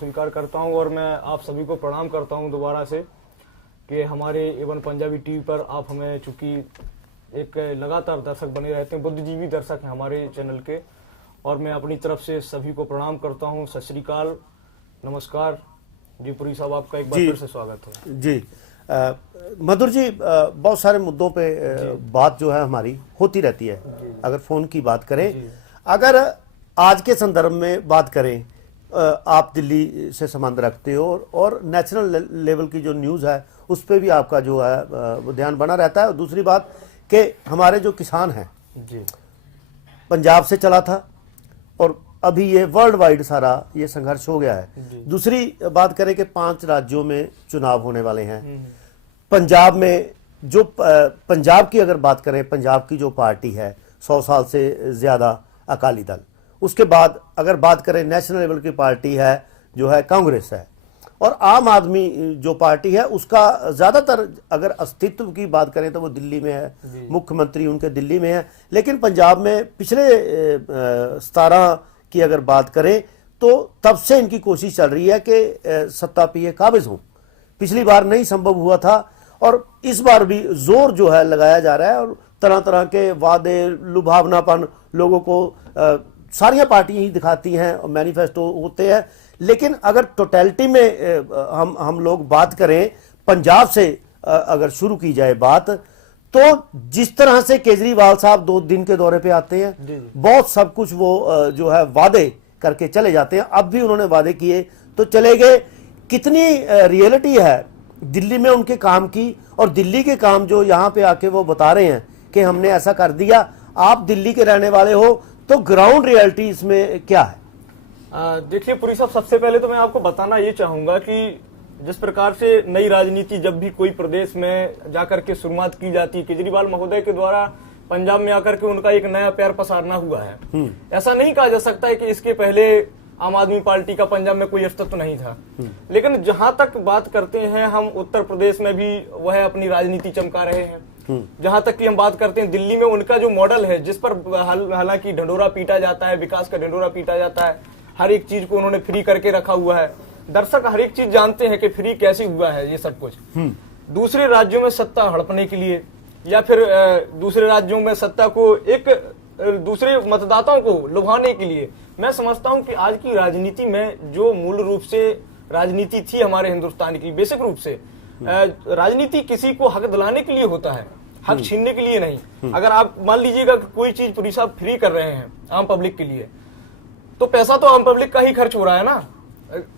स्वीकार करता हूं और मैं आप सभी को प्रणाम करता हूं दोबारा से कि हमारे एवन पंजाबी टीवी पर आप हमें चूंकि एक लगातार दर्शक बने रहते हैं, बुद्धिजीवी दर्शक हैं हमारे चैनल के, और मैं अपनी तरफ से सभी को प्रणाम करता हूं। सत श्री अकाल, नमस्कार जी। पुरी साहब, आपका एक बार फिर से स्वागत है जी। मधुर जी, बहुत सारे मुद्दों पे बात जो है हमारी होती रहती है। अगर फोन की बात करें, अगर आज के संदर्भ में बात करें, आप दिल्ली से संबंध रखते हो और नेशनल लेवल की जो न्यूज़ है उस पर भी आपका जो है वो ध्यान बना रहता है। और दूसरी बात कि हमारे जो किसान हैं जी, पंजाब से चला था और अभी ये वर्ल्ड वाइड सारा ये संघर्ष हो गया है। दूसरी बात करें कि 5 राज्यों में चुनाव होने वाले हैं। पंजाब में जो पंजाब की अगर बात करें, पंजाब की जो पार्टी है 100 साल से ज़्यादा अकाली दल, उसके बाद अगर बात करें नेशनल लेवल की पार्टी है जो है कांग्रेस है, और आम आदमी जो पार्टी है उसका ज़्यादातर अगर अस्तित्व की बात करें तो वो दिल्ली में है, मुख्यमंत्री उनके दिल्ली में है। लेकिन पंजाब में पिछले 17 की अगर बात करें तो तब से इनकी कोशिश चल रही है कि सत्ता पे ये काबिज हों। पिछली बार नहीं संभव हुआ था और इस बार भी जोर जो है लगाया जा रहा है और तरह तरह के वादे, लुभावनापन लोगों को सारियां पार्टियां ही दिखाती हैं और मैनिफेस्टो होते हैं। लेकिन अगर टोटलिटी में हम लोग बात करें, पंजाब से अगर शुरू की जाए बात, तो जिस तरह से केजरीवाल साहब 2 दिन के दौरे पे आते हैं, बहुत सब कुछ वो जो है वादे करके चले जाते हैं। अब भी उन्होंने वादे किए तो चले गए। कितनी रियलिटी है दिल्ली में उनके काम की, और दिल्ली के काम जो यहाँ पे आके वो बता रहे हैं कि हमने ऐसा कर दिया। आप दिल्ली के रहने वाले हो तो ग्राउंड रियलिटी इसमें क्या है? देखिए पुरी साहब, सबसे पहले तो मैं आपको बताना ये चाहूंगा कि जिस प्रकार से नई राजनीति जब भी कोई प्रदेश में जाकर के शुरुआत की जाती, केजरीवाल महोदय के द्वारा पंजाब में आकर के उनका एक नया पैर पसारना हुआ है। ऐसा नहीं कहा जा सकता है कि इसके पहले आम आदमी पार्टी का पंजाब में कोई अस्तित्व नहीं था। लेकिन जहां तक बात करते हैं हम, उत्तर प्रदेश में भी वह अपनी राजनीति चमका रहे हैं। जहां तक कि हम बात करते हैं दिल्ली में, उनका जो मॉडल है जिस पर हालांकि ढंढोरा पीटा जाता है, विकास का ढंढोरा पीटा जाता है, हर एक चीज को उन्होंने फ्री करके रखा हुआ है। दर्शक हर एक चीज जानते हैं कि फ्री कैसे हुआ है ये सब कुछ। दूसरे राज्यों में सत्ता हड़पने के लिए या फिर दूसरे राज्यों में सत्ता को एक दूसरे मतदाताओं को लुभाने के लिए, मैं समझता हूं कि आज की राजनीति में जो मूल रूप से राजनीति थी हमारे हिंदुस्तान की, बेसिक रूप से राजनीति किसी को हक दिलाने के लिए होता है, हक छीनने के लिए नहीं। अगर आप मान लीजिएगा कोई चीज पुलिस साहब फ्री कर रहे हैं आम पब्लिक के लिए, तो पैसा तो आम पब्लिक का ही खर्च हो रहा है ना।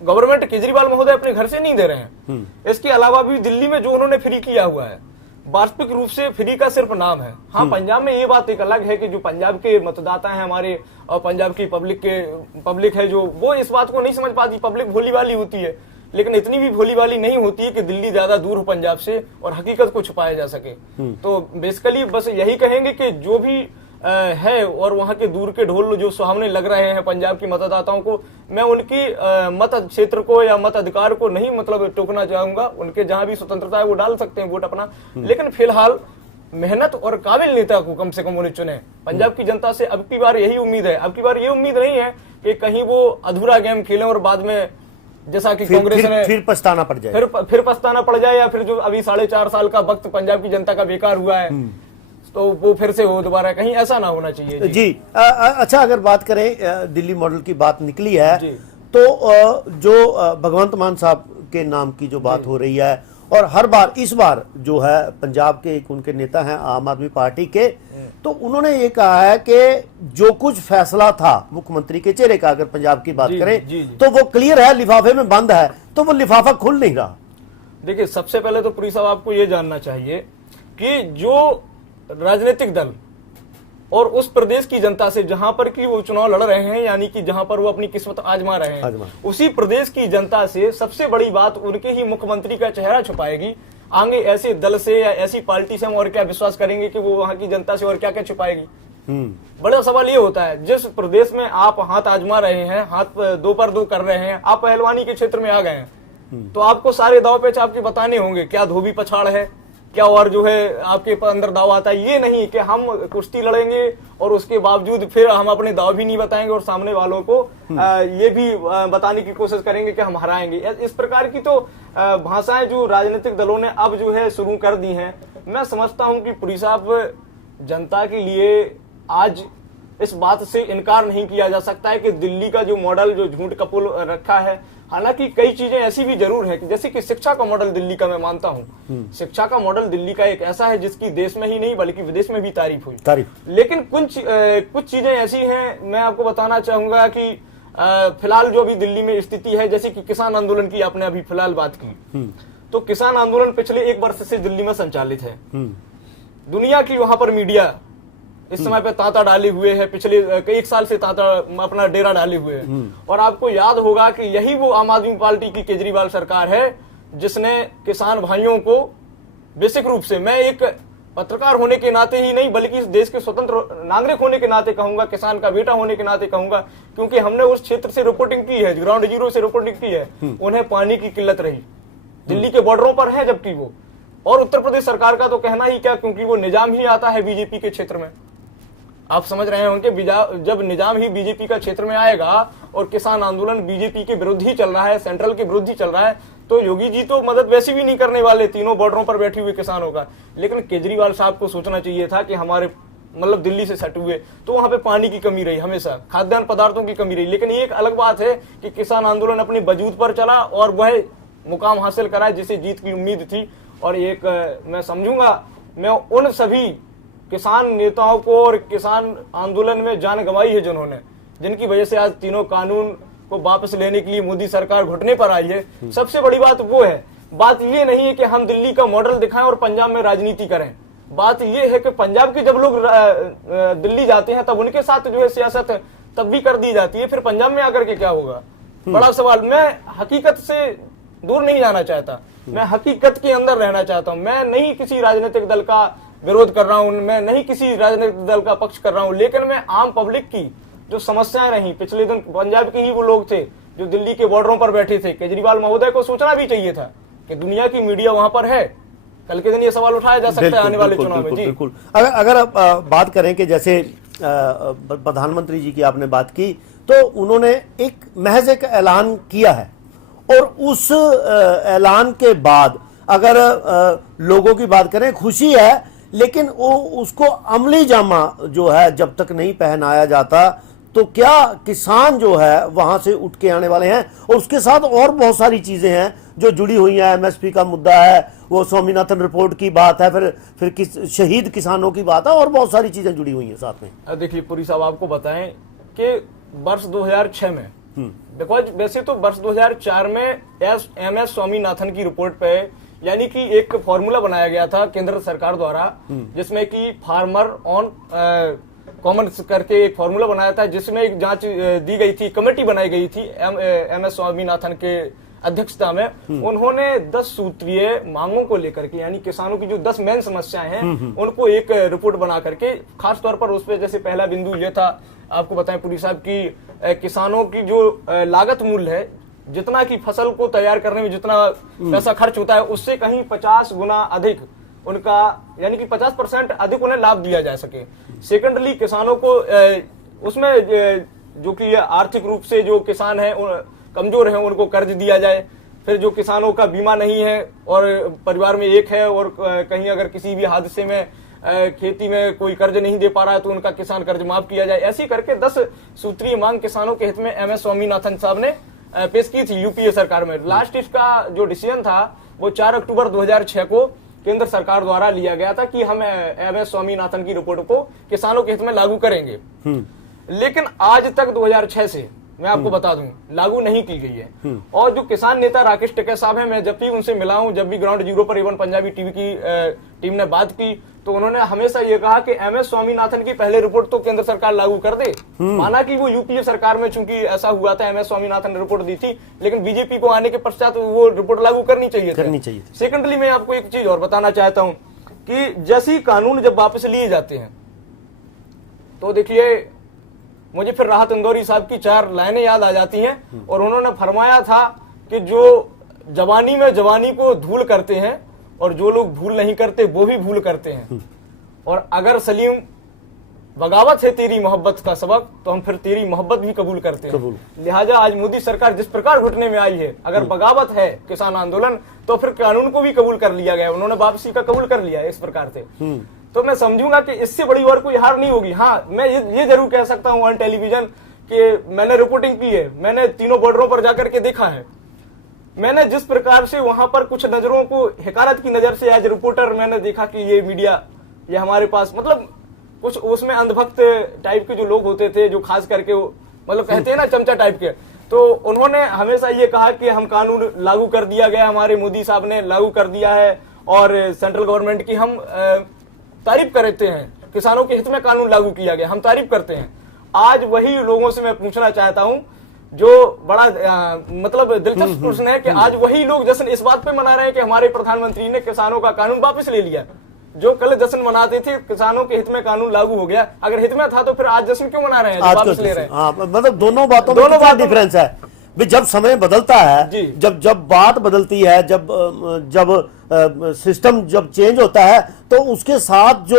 गवर्नमेंट केजरीवाल महोदय अपने घर से नहीं दे रहे हैं। इसके अलावा भी दिल्ली में जो उन्होंने फ्री किया हुआ है, वास्तविक रूप से फ्री का सिर्फ नाम है। हाँ, पंजाब में ये बात एक अलग है कि जो पंजाब के मतदाता हैं हमारे और पंजाब की पब्लिक है जो, वो इस बात को नहीं समझ पाती। पब्लिक भोली भाली होती है, लेकिन इतनी भी भोली भाली नहीं होती है कि दिल्ली ज्यादा दूर हो पंजाब से और हकीकत को छुपाया जा सके। तो बेसिकली बस यही कहेंगे कि जो भी है, और वहां के दूर के ढोल जो सुहावने लग रहे हैं पंजाब के मतदाताओं को, मैं उनकी मत क्षेत्र को या मत अधिकार को नहीं मतलब टोकना चाहूंगा। उनके जहां भी स्वतंत्रता है वो डाल सकते हैं वोट अपना, लेकिन फिलहाल मेहनत और काबिल नेता को कम से कम उन्हें चुने। पंजाब की जनता से अब की बार यही उम्मीद है। अब की बार ये उम्मीद नहीं है कि कहीं वो अधूरा गेम खेलें और बाद में जैसा कि कांग्रेस ने फिर पछताना पड़ जाए, फिर पछताना पड़ जाए, या फिर जो अभी 4.5 साल का वक्त पंजाब की जनता का बेकार हुआ है तो वो फिर से हो दोबारा, कहीं ऐसा ना होना चाहिए जी। अच्छा, अगर बात करें दिल्ली मॉडल की बात निकली है तो जो भगवंत मान साहब के नाम की जो बात हो रही है, और हर बार इस बार जो है पंजाब के एक उनके नेता हैं आम आदमी पार्टी के, तो उन्होंने ये कहा है कि जो कुछ फैसला था मुख्यमंत्री के चेहरे का, अगर पंजाब की बात करें तो वो क्लियर है, लिफाफे में बंद है, तो वो लिफाफा खुल नहीं रहा। देखिए, सबसे पहले तो पुरी साहब आपको ये जानना चाहिए कि जो राजनीतिक दल और उस प्रदेश की जनता से जहां पर कि वो चुनाव लड़ रहे हैं, यानी कि जहां पर वो अपनी किस्मत आजमा रहे हैं, उसी प्रदेश की जनता से सबसे बड़ी बात उनके ही मुख्यमंत्री का चेहरा छुपाएगी। आगे ऐसे दल से या ऐसी पार्टी से हम और क्या विश्वास करेंगे कि वो वहां की जनता से और क्या क्या छुपाएगी। बड़ा सवाल ये होता है, जिस प्रदेश में आप हाथ आजमा रहे हैं, हाथ 2 पर 2 कर रहे हैं, आप पहलवानी के क्षेत्र में आ गए हैं, तो आपको सारे दाव पेच आपके बताने होंगे। क्या धोबी पछाड़ है, क्या और जो है आपके अंदर दाव आता है। ये नहीं कि हम कुश्ती लड़ेंगे और उसके बावजूद फिर हम अपने दाव भी नहीं बताएंगे और सामने वालों को ये भी बताने की कोशिश करेंगे कि हम हराएंगे। इस प्रकार की तो भाषाएं जो राजनीतिक दलों ने अब जो है शुरू कर दी हैं। मैं समझता हूं कि पुरी साहब, जनता के लिए आज इस बात से इनकार नहीं किया जा सकता है कि दिल्ली का जो मॉडल जो झूठ कपोल रखा है, हालांकि कई चीजें ऐसी भी जरूर है कि जैसे कि शिक्षा का मॉडल दिल्ली का मैं मानता हूं, शिक्षा का मॉडल दिल्ली का एक ऐसा है जिसकी देश में ही नहीं बल्कि विदेश में भी तारीफ हुई। लेकिन कुछ चीजें ऐसी हैं, मैं आपको बताना चाहूंगा कि फिलहाल जो भी दिल्ली में स्थिति है, जैसे कि किसान आंदोलन की आपने अभी फिलहाल बात की, तो किसान आंदोलन पिछले 1 वर्ष से दिल्ली में संचालित है। दुनिया की वहां पर मीडिया इस समय पे तांता डाले हुए है, पिछले 1 साल से तांता अपना डेरा डाले हुए है। और आपको याद होगा कि यही वो आम आदमी पार्टी की केजरीवाल सरकार है जिसने किसान भाइयों को बेसिक रूप से, मैं एक पत्रकार होने के नाते ही नहीं बल्कि इस देश के स्वतंत्र नागरिक होने के नाते कहूंगा, किसान का बेटा होने के नाते कहूंगा, क्योंकि हमने उस क्षेत्र से रिपोर्टिंग की है, ग्राउंड जीरो से रिपोर्टिंग की है। उन्हें पानी की किल्लत रही, दिल्ली के बॉर्डरों पर है जबकि वो, और उत्तर प्रदेश सरकार का तो कहना ही क्या, क्योंकि वो निजाम ही आता है बीजेपी के क्षेत्र में। आप समझ रहे होंगे, जब निजाम ही बीजेपी का क्षेत्र में आएगा और किसान आंदोलन बीजेपी के विरुद्ध ही चल रहा है, सेंट्रल के विरुद्ध ही चल रहा है, तो योगी जी तो मदद वैसे भी नहीं करने वाले तीनों बॉर्डरों पर बैठे हुए किसानों का। लेकिन केजरीवाल साहब को सोचना चाहिए था कि हमारे मतलब दिल्ली से सटे हुए तो वहां पे पानी की कमी रही, हमेशा खाद्यान्न पदार्थों की कमी रही। लेकिन ये एक अलग बात है कि किसान आंदोलन अपने वजूद पर चला और वह मुकाम हासिल करा जिसे जीत की उम्मीद थी। और एक मैं समझूंगा, मैं उन सभी किसान नेताओं को और किसान आंदोलन में जान गंवाई है जिन्होंने, जिनकी वजह से आज तीनों कानून को वापस लेने के लिए मोदी सरकार घुटने पर आई है। सबसे बड़ी बात वो है, बात ये नहीं है कि हम दिल्ली का मॉडल दिखाएं और पंजाब में राजनीति करें। बात ये है कि पंजाब के जब लोग दिल्ली जाते हैं तब उनके साथ जो है सियासत तब भी कर दी जाती है, फिर पंजाब में आकर के क्या होगा, बड़ा सवाल। मैं हकीकत से दूर नहीं जाना चाहता, मैं हकीकत के अंदर रहना चाहता हूं। मैं नहीं किसी राजनीतिक दल का विरोध कर रहा हूं, मैं नहीं किसी राजनीतिक दल का पक्ष कर रहा हूं, लेकिन मैं आम पब्लिक की जो समस्याएं रही, पिछले दिन पंजाब के ही वो लोग थे जो दिल्ली के बॉर्डरों पर बैठे थे। केजरीवाल महोदय को सोचना भी चाहिए था कि दुनिया की मीडिया वहां पर है, कल के दिन ये सवाल उठाया जा सकता है आने वाले चुनाव में। जी बिल्कुल। अगर बात करें कि जैसे प्रधानमंत्री जी की आपने बात की, तो उन्होंने एक महज एक ऐलान किया है और उस ऐलान के बाद अगर लोगों की बात करें, खुशी है, लेकिन वो उसको अमली जामा जो है जब तक नहीं पहनाया जाता तो क्या किसान जो है वहां से उठ के आने वाले हैं। और उसके साथ और बहुत सारी चीजें हैं जो जुड़ी हुई हैं, एमएसपी का मुद्दा है, वो स्वामीनाथन रिपोर्ट की बात है, फिर शहीद किसानों की बात है और बहुत सारी चीजें जुड़ी हुई हैं साथ में। देखिए पुरी साहब, आपको बताएं कि वर्ष 2006 में बिकॉज वैसे तो वर्ष 2004 में एमएस स्वामीनाथन की रिपोर्ट पे यानी कि एक फॉर्मूला बनाया गया था केंद्र सरकार द्वारा, जिसमें कि फार्मर ऑन कॉमन करके एक फॉर्मूला बनाया था, जिसमें एक जांच दी गई थी, कमेटी बनाई गई थी एमएस स्वामीनाथन के अध्यक्षता में। उन्होंने 10 सूत्रीय मांगों को लेकर के, यानी किसानों की जो 10 मेन समस्याएं हैं उनको एक रिपोर्ट बना करके, खास तौर पर उस पर जैसे पहला बिंदु ये था, आपको बताएं पुरी साहब की किसानों की जो लागत मूल्य है, जितना की फसल को तैयार करने में जितना पैसा खर्च होता है उससे कहीं 50 गुना अधिक उनका, यानी कि 50% अधिक उन्हें लाभ दिया जा सके। सेकेंडली, किसानों को उसमें जो कि आर्थिक रूप से जो किसान है कमजोर है उनको कर्ज दिया जाए। फिर जो किसानों का बीमा नहीं है और परिवार में एक है और कहीं अगर किसी भी हादसे में खेती में कोई कर्ज नहीं दे पा रहा है तो उनका किसान कर्ज माफ किया जाए। ऐसी करके 10 सूत्रीय मांग किसानों के हित में एमएस स्वामीनाथन साहब ने पेश की थी यूपीए सरकार में। लास्ट इसका जो डिसीजन था वो 4 अक्टूबर 2006 को केंद्र सरकार द्वारा लिया गया था कि हम एमएस स्वामीनाथन की रिपोर्ट को किसानों के हित में लागू करेंगे। लेकिन आज तक 2006 से मैं आपको बता दूं लागू नहीं की गई है। और जो किसान नेता राकेश टिकैत साहब हैं, मैं जब भी उनसे मिला हूं, जब भी ग्राउंड जीरो पर इवन पंजाबी टीवी की टीम ने बात की तो उन्होंने हमेशा ये कहा कि एमएस स्वामीनाथन की पहले रिपोर्ट तो केंद्र सरकार लागू कर दे। माना कि वो यूपीए सरकार में चूंकि ऐसा हुआ था, एमएस स्वामीनाथन ने रिपोर्ट दी थी, लेकिन बीजेपी को आने के पश्चात वो रिपोर्ट लागू करनी चाहिए थी। सेकेंडली, मैं आपको एक चीज और बताना चाहता हूं कि जैसे कानून जब वापस लिए जाते हैं तो देखिए मुझे फिर राहत इंदौरी साहब की 4 लाइनें याद आ जाती हैं। और उन्होंने फरमाया था कि जो जवानी में जवानी को धूल करते हैं और जो लोग भूल नहीं करते वो भी भूल करते हैं। और अगर सलीम बगावत है तेरी मोहब्बत का सबक, तो हम फिर तेरी मोहब्बत भी कबूल करते हैं। लिहाजा आज मोदी सरकार जिस प्रकार घुटने में आई है, अगर बगावत है किसान आंदोलन, तो फिर कानून को भी कबूल कर लिया गया, उन्होंने वापसी का कबूल कर लिया है इस प्रकार से। तो मैं समझूंगा कि इससे बड़ी और कोई हार नहीं होगी। हाँ, मैं ये जरूर कह सकता हूँ ऑन टेलीविजन कि मैंने रिपोर्टिंग की है, मैंने तीनों बॉर्डरों पर जाकर के देखा है, मैंने जिस प्रकार से वहां पर कुछ नजरों को हिकारत की नजर से एज रिपोर्टर मैंने देखा कि ये मीडिया, ये हमारे पास मतलब कुछ उसमें अंधभक्त टाइप के जो लोग होते थे, जो खास करके मतलब कहते हैं ना चमचा टाइप के, तो उन्होंने हमेशा ये कहा कि हम कानून लागू कर दिया गया, हमारे मोदी साहब ने लागू कर दिया है और सेंट्रल गवर्नमेंट की हम तारीफ करते हैं, किसानों के हित में कानून लागू किया गया, हम तारीफ करते हैं। आज वही लोगों से मैं पूछना चाहता हूं, जो बड़ा मतलब दिलचस्प प्रश्न है कि आज वही लोग जश्न इस बात पे मना रहे हैं कि हमारे प्रधानमंत्री ने किसानों का कानून वापस ले लिया। जो कल जश्न मनाते थे किसानों के हित में कानून लागू हो गया, अगर हित में था तो फिर आज जश्न क्यों मना रहे हैं, वापस ले रहे हैं? हाँ, मतलब दोनों बातों में क्या डिफरेंस है भी, जब समय बदलता है, जब बात बदलती है, जब सिस्टम जब चेंज होता है, तो उसके साथ जो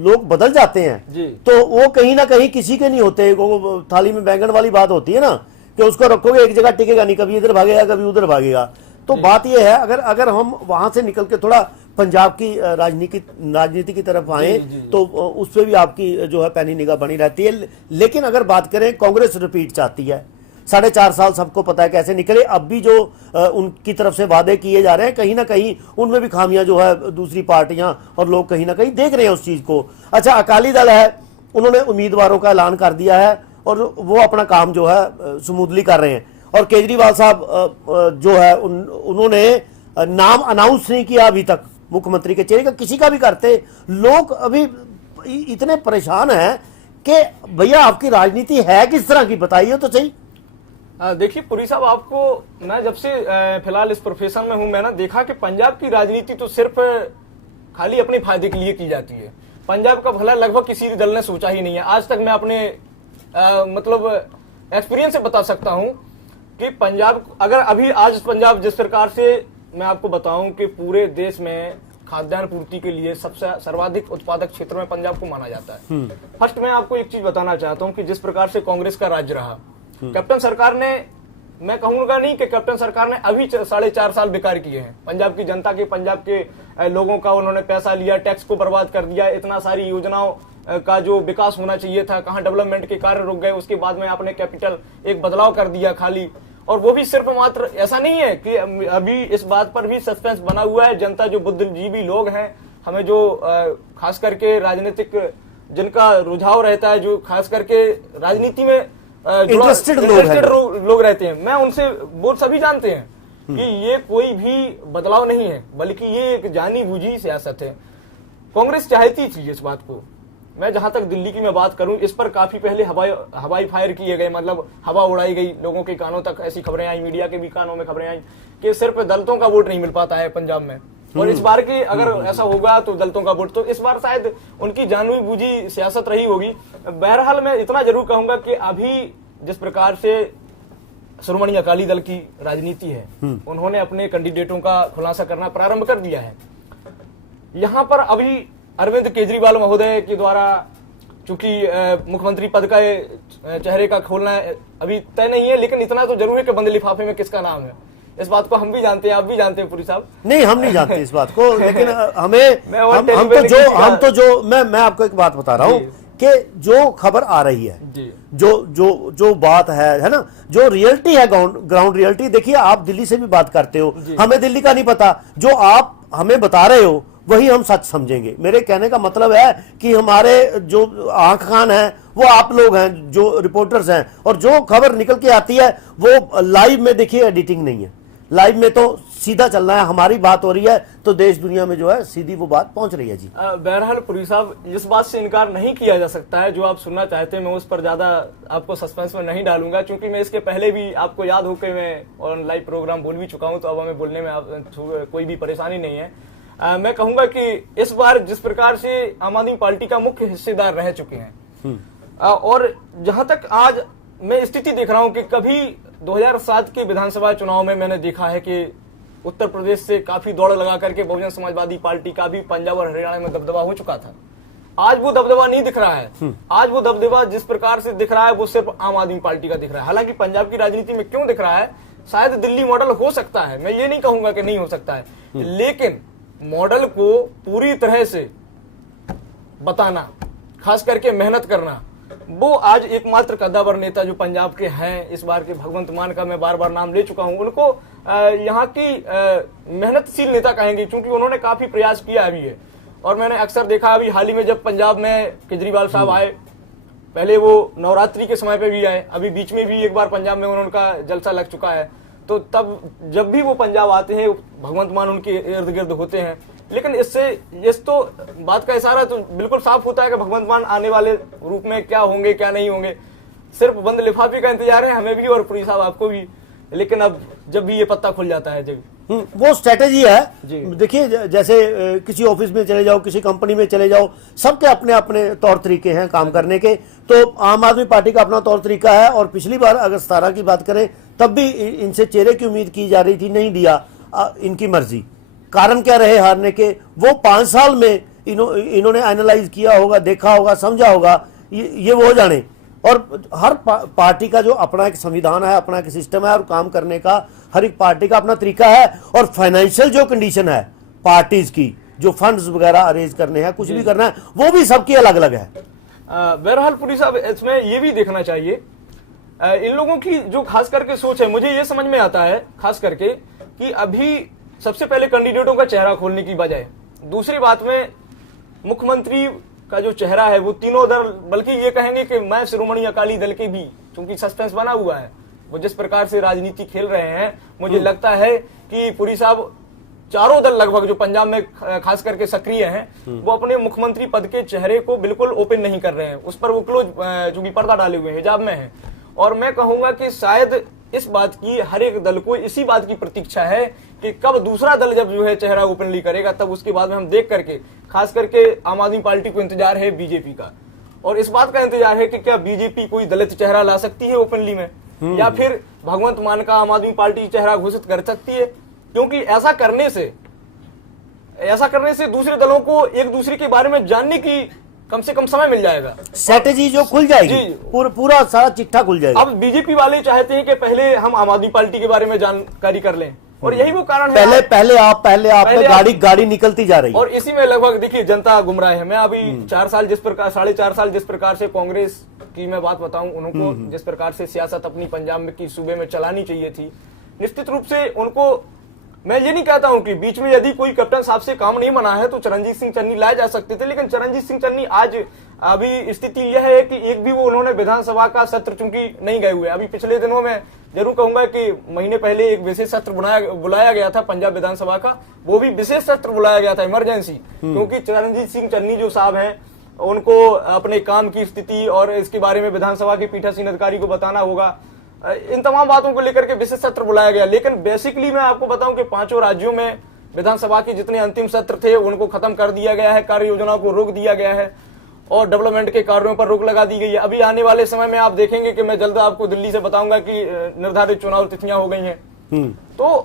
लोग बदल जाते हैं, तो वो कहीं ना कहीं किसी के नहीं होते। वो थाली में बैंगन वाली बात होती है ना, कि उसको रखोगे एक जगह टिकेगा नहीं, कभी इधर भागेगा कभी उधर भागेगा। तो बात यह है, अगर हम वहां से निकल के थोड़ा पंजाब की राजनीति की तरफ आए, तो उस पर भी आपकी जो है पैनी निगाह बनी रहती है। लेकिन अगर बात करें, कांग्रेस रिपीट चाहती है, 4.5 साल सबको पता है कैसे निकले। अब भी जो उनकी तरफ से वादे किए जा रहे हैं, कहीं ना कहीं उनमें भी खामियां जो है दूसरी पार्टियां और लोग कहीं ना कहीं देख रहे हैं उस चीज को। अच्छा, अकाली दल है, उन्होंने उम्मीदवारों का ऐलान कर दिया है और वो अपना काम जो है स्मूथली कर रहे हैं। और केजरीवाल साहब जो है उन्होंने नाम अनाउंस नहीं किया अभी तक मुख्यमंत्री के चेहरे का, किसी का भी करते। लोग अभी इतने परेशान हैं कि भैया आपकी राजनीति है किस तरह की, बताइए तो सही। देखिए पुरी साहब, आपको मैं जब से फिलहाल इस प्रोफेशन में हूं, मैंने देखा कि पंजाब की राजनीति तो सिर्फ खाली अपने फायदे के लिए की जाती है। पंजाब का भला लगभग किसी भी दल ने सोचा ही नहीं है। आज तक मैं अपने मतलब एक्सपीरियंस से बता सकता हूं कि पंजाब, अगर अभी आज पंजाब जिस प्रकार से, मैं आपको बताऊं कि पूरे देश में खाद्यान्न पूर्ति के लिए सबसे सर्वाधिक उत्पादक क्षेत्र में पंजाब को माना जाता है। फर्स्ट मैं आपको एक चीज बताना चाहता हूं कि जिस प्रकार से कांग्रेस का राज्य रहा, कैप्टन सरकार ने, मैं कहूंगा नहीं कि कैप्टन सरकार ने अभी 4.5 साल बेकार किए हैं। पंजाब की जनता के, पंजाब के लोगों का उन्होंने पैसा लिया, टैक्स को बर्बाद कर दिया। इतना सारी योजनाओं का जो विकास होना चाहिए था, कहां डेवलपमेंट के कार्य रुक गए। उसके बाद में आपने कैपिटल एक बदलाव कर दिया खाली, और वो भी सिर्फ मात्र, ऐसा नहीं है कि अभी इस बात पर भी सस्पेंस बना हुआ है। जनता जो बुद्धिजीवी लोग हैं, हमें जो खास करके राजनीतिक जिनका रुझाव रहता है, जो खास करके राजनीति में इंटरेस्टेड लोग रहते हैं, मैं उनसे, वो सभी जानते हैं कि ये कोई भी बदलाव नहीं है, बल्कि ये एक जानी बूझी सियासत है। कांग्रेस चाहती थी इस बात को। मैं जहां तक दिल्ली की मैं बात करूं, इस पर काफी पहले हवाई फायर किए गए, मतलब हवा उड़ाई गई, लोगों के कानों तक ऐसी खबरें आई, मीडिया के भी कानों में खबरें आई कि सिर्फ दलितों का वोट नहीं मिल पाता है पंजाब में, और इस बार की अगर ऐसा होगा तो दलितों का वोट, तो इस बार शायद उनकी जानी बूझी सियासत रही होगी। बहरहाल मैं इतना जरूर कहूंगा कि अभी जिस प्रकार से श्रोमणी अकाली दल की राजनीति है, उन्होंने अपने कैंडिडेटों का खुलासा करना प्रारंभ कर दिया है। यहां पर अभी अरविंद केजरीवाल महोदय के द्वारा, चूंकि मुख्यमंत्री पद का चेहरे का खोलना अभी तय नहीं है, लेकिन इतना तो जरूर है कि बंद लिफाफे में किसका नाम है, इस बात को हम भी जानते हैं, आप भी जानते हैं पुरी साहब। नहीं, हम नहीं जानते इस बात को, लेकिन मैं आपको एक बात बता रहा हूँ कि जो खबर आ रही है, जो बात है ना, जो रियलिटी है, ग्राउंड रियलिटी। देखिए, आप दिल्ली से भी बात करते हो, हमें दिल्ली का नहीं पता, जो आप हमें बता रहे हो वही हम सच समझेंगे। मेरे कहने का मतलब है कि हमारे जो आंख कान है वो आप लोग हैं, जो रिपोर्टर्स हैं, और जो खबर निकल के आती है वो लाइव में, देखिए एडिटिंग नहीं है, लाइव में तो सीधा चलना है। हमारी बात हो रही है तो देश दुनिया में जो है सीधी वो बात पहुंच रही है जी। बहरहाल पुरी साहब, इस बात से इनकार नहीं किया जा सकता है, जो आप सुनना चाहते हैं मैं उस पर ज्यादा आपको सस्पेंस में नहीं डालूंगा, क्योंकि मैं इसके पहले भी, आपको याद हो कि मैं ऑन लाइव प्रोग्राम बोल भी चुका हूं, तो अब हमें बोलने में कोई भी परेशानी नहीं है। मैं कहूंगा कि इस बार जिस प्रकार से आम आदमी पार्टी का मुख्य हिस्सेदार रह चुके हैं, और जहां तक आज मैं स्थिति देख रहा हूं कि कभी 2007 के विधानसभा चुनाव में मैंने देखा है कि उत्तर प्रदेश से काफी दौड़ लगा करके बहुजन समाजवादी पार्टी का भी पंजाब और हरियाणा में दबदबा हो चुका था। आज वो दबदबा नहीं दिख रहा है। आज वो दबदबा जिस प्रकार से दिख रहा है वो सिर्फ आम आदमी पार्टी का दिख रहा है। हालांकि पंजाब की राजनीति में क्यों दिख रहा है, शायद दिल्ली मॉडल हो सकता है, मैं ये नहीं कहूंगा कि नहीं हो सकता है, लेकिन मॉडल को पूरी तरह से बताना, खास करके मेहनत करना, वो आज एकमात्र कद्दावर नेता जो पंजाब के हैं, इस बार के भगवंत मान का मैं बार बार नाम ले चुका हूं, उनको यहाँ की मेहनतशील नेता कहेंगे, क्योंकि उन्होंने काफी प्रयास किया अभी है। और मैंने अक्सर देखा अभी हाल ही में जब पंजाब में केजरीवाल साहब आए, पहले वो नवरात्रि के समय पे भी आए, अभी बीच में भी एक बार पंजाब में उनका जलसा लग चुका है, तो तब जब भी वो पंजाब आते हैं भगवंत मान उनके इर्द गिर्द होते हैं। लेकिन इससे इस तो बात का इशारा तो बिल्कुल साफ होता है कि भगवंत मान आने वाले रूप में क्या होंगे क्या नहीं होंगे, सिर्फ बंद लिफाफे का इंतजार है हमें भी और पुरी साहब आपको भी। लेकिन अब जब भी ये पत्ता खुल जाता है जब वो स्ट्रेटेजी है। देखिए जैसे किसी ऑफिस में चले जाओ, किसी कंपनी में चले जाओ, सबके अपने अपने तौर तरीके हैं काम करने के। तो आम आदमी पार्टी का अपना तौर तरीका है, और पिछली बार अगर 17 की बात करें तब भी इनसे चेहरे की उम्मीद की जा रही थी, नहीं दिया, इनकी मर्जी। कारण क्या रहे हारने के, वो 5 साल में इन्होंने एनालाइज किया होगा, देखा होगा, समझा होगा, ये वो जाने। और हर पार्टी का जो अपना एक संविधान है, अपना एक सिस्टम है, और काम करने का हर एक पार्टी का अपना तरीका है। और फाइनेंशियल जो कंडीशन है पार्टीज की, जो फंड्स वगैरह अरेंज करने हैं, कुछ भी करना है, वो भी सबकी अलग अलग है। बहरहाल पुरी साहब इसमें ये भी देखना चाहिए इन लोगों की जो खास करके सोच है। मुझे ये समझ में आता है खास करके कि अभी सबसे पहले कैंडिडेटों का चेहरा खोलने की बजाय, दूसरी बात में मुख्यमंत्री का जो चेहरा है वो तीनों दल, बल्कि ये कहेंगे कि मैं शिरोमणि अकाली दल के भी, क्योंकि सस्पेंस बना हुआ है, वो जिस प्रकार से राजनीति खेल रहे हैं, मुझे लगता है कि पुरी साहब चारों दल लगभग जो पंजाब में खास करके सक्रिय हैं, वो अपने मुख्यमंत्री पद के चेहरे को बिल्कुल ओपन नहीं कर रहे हैं, उस पर वो क्लोज चूंकि पर्दा डाले हुए हैं, हिजाब में है। और मैं कहूंगा कि शायद इस बात की हर एक दल को इसी बात की प्रतीक्षा है कि कब दूसरा दल जब जो है चेहरा ओपनली करेगा, तब उसके बाद में हम देख करके, खास करके आम आदमी पार्टी को इंतजार है बीजेपी का, और इस बात का इंतजार है कि क्या बीजेपी कोई दलित चेहरा ला सकती है ओपनली में, या फिर भगवंत मान का आम आदमी पार्टी चेहरा घोषित कर सकती है। क्योंकि ऐसा करने से दूसरे दलों को एक दूसरे के बारे में जानने की कम से कम समय मिल जाएगा, स्ट्रेटेजी जो खुल जाएगी, पूरा सारा चिट्ठा खुल जाएगा। अब बीजेपी वाले चाहते हैं कि पहले हम आम आदमी पार्टी के बारे में जानकारी कर लें, और यही वो कारण है। पहले आप गाड़ी निकलती जा रही है, और इसी में लगभग देखिए जनता गुमराह है। मैं अभी 4 साल जिस प्रकार, 4.5 साल जिस प्रकार से कांग्रेस की मैं बात बताऊं, उनको जिस प्रकार से सियासत अपनी पंजाब में की सूबे में चलानी चाहिए थी, निश्चित रूप से उनको, मैं ये नहीं कहता हूं कि बीच में यदि कोई कैप्टन साहब से काम नहीं बना है तो चरणजीत सिंह चन्नी लाए जा सकते थे, लेकिन चरणजीत सिंह चन्नी आज अभी स्थिति यह है कि एक भी वो उन्होंने विधानसभा का सत्र चूंकि नहीं गए हुए। अभी पिछले दिनों में जरूर कहूंगा कि महीने पहले एक विशेष सत्र बुलाया गया था पंजाब विधानसभा का, वो भी विशेष सत्र बुलाया गया था इमरजेंसी, क्योंकि चरणजीत सिंह चन्नी जो साहब हैं उनको अपने काम की स्थिति और इसके बारे में विधानसभा के पीठासीन अधिकारी को बताना होगा। इन तमाम बातों को लेकर के विशेष सत्र बुलाया गया। लेकिन बेसिकली मैं आपको बताऊं कि 5 राज्यों में विधानसभा के जितने अंतिम सत्र थे उनको खत्म कर दिया गया है, कार्य योजनाओं को रोक दिया गया है और डेवलपमेंट के कार्यों पर रोक लगा दी गई है। अभी आने वाले समय में आप देखेंगे कि मैं जल्द आपको दिल्ली से बताऊंगा कि निर्धारित चुनाव तिथियां हो गई हैं। तो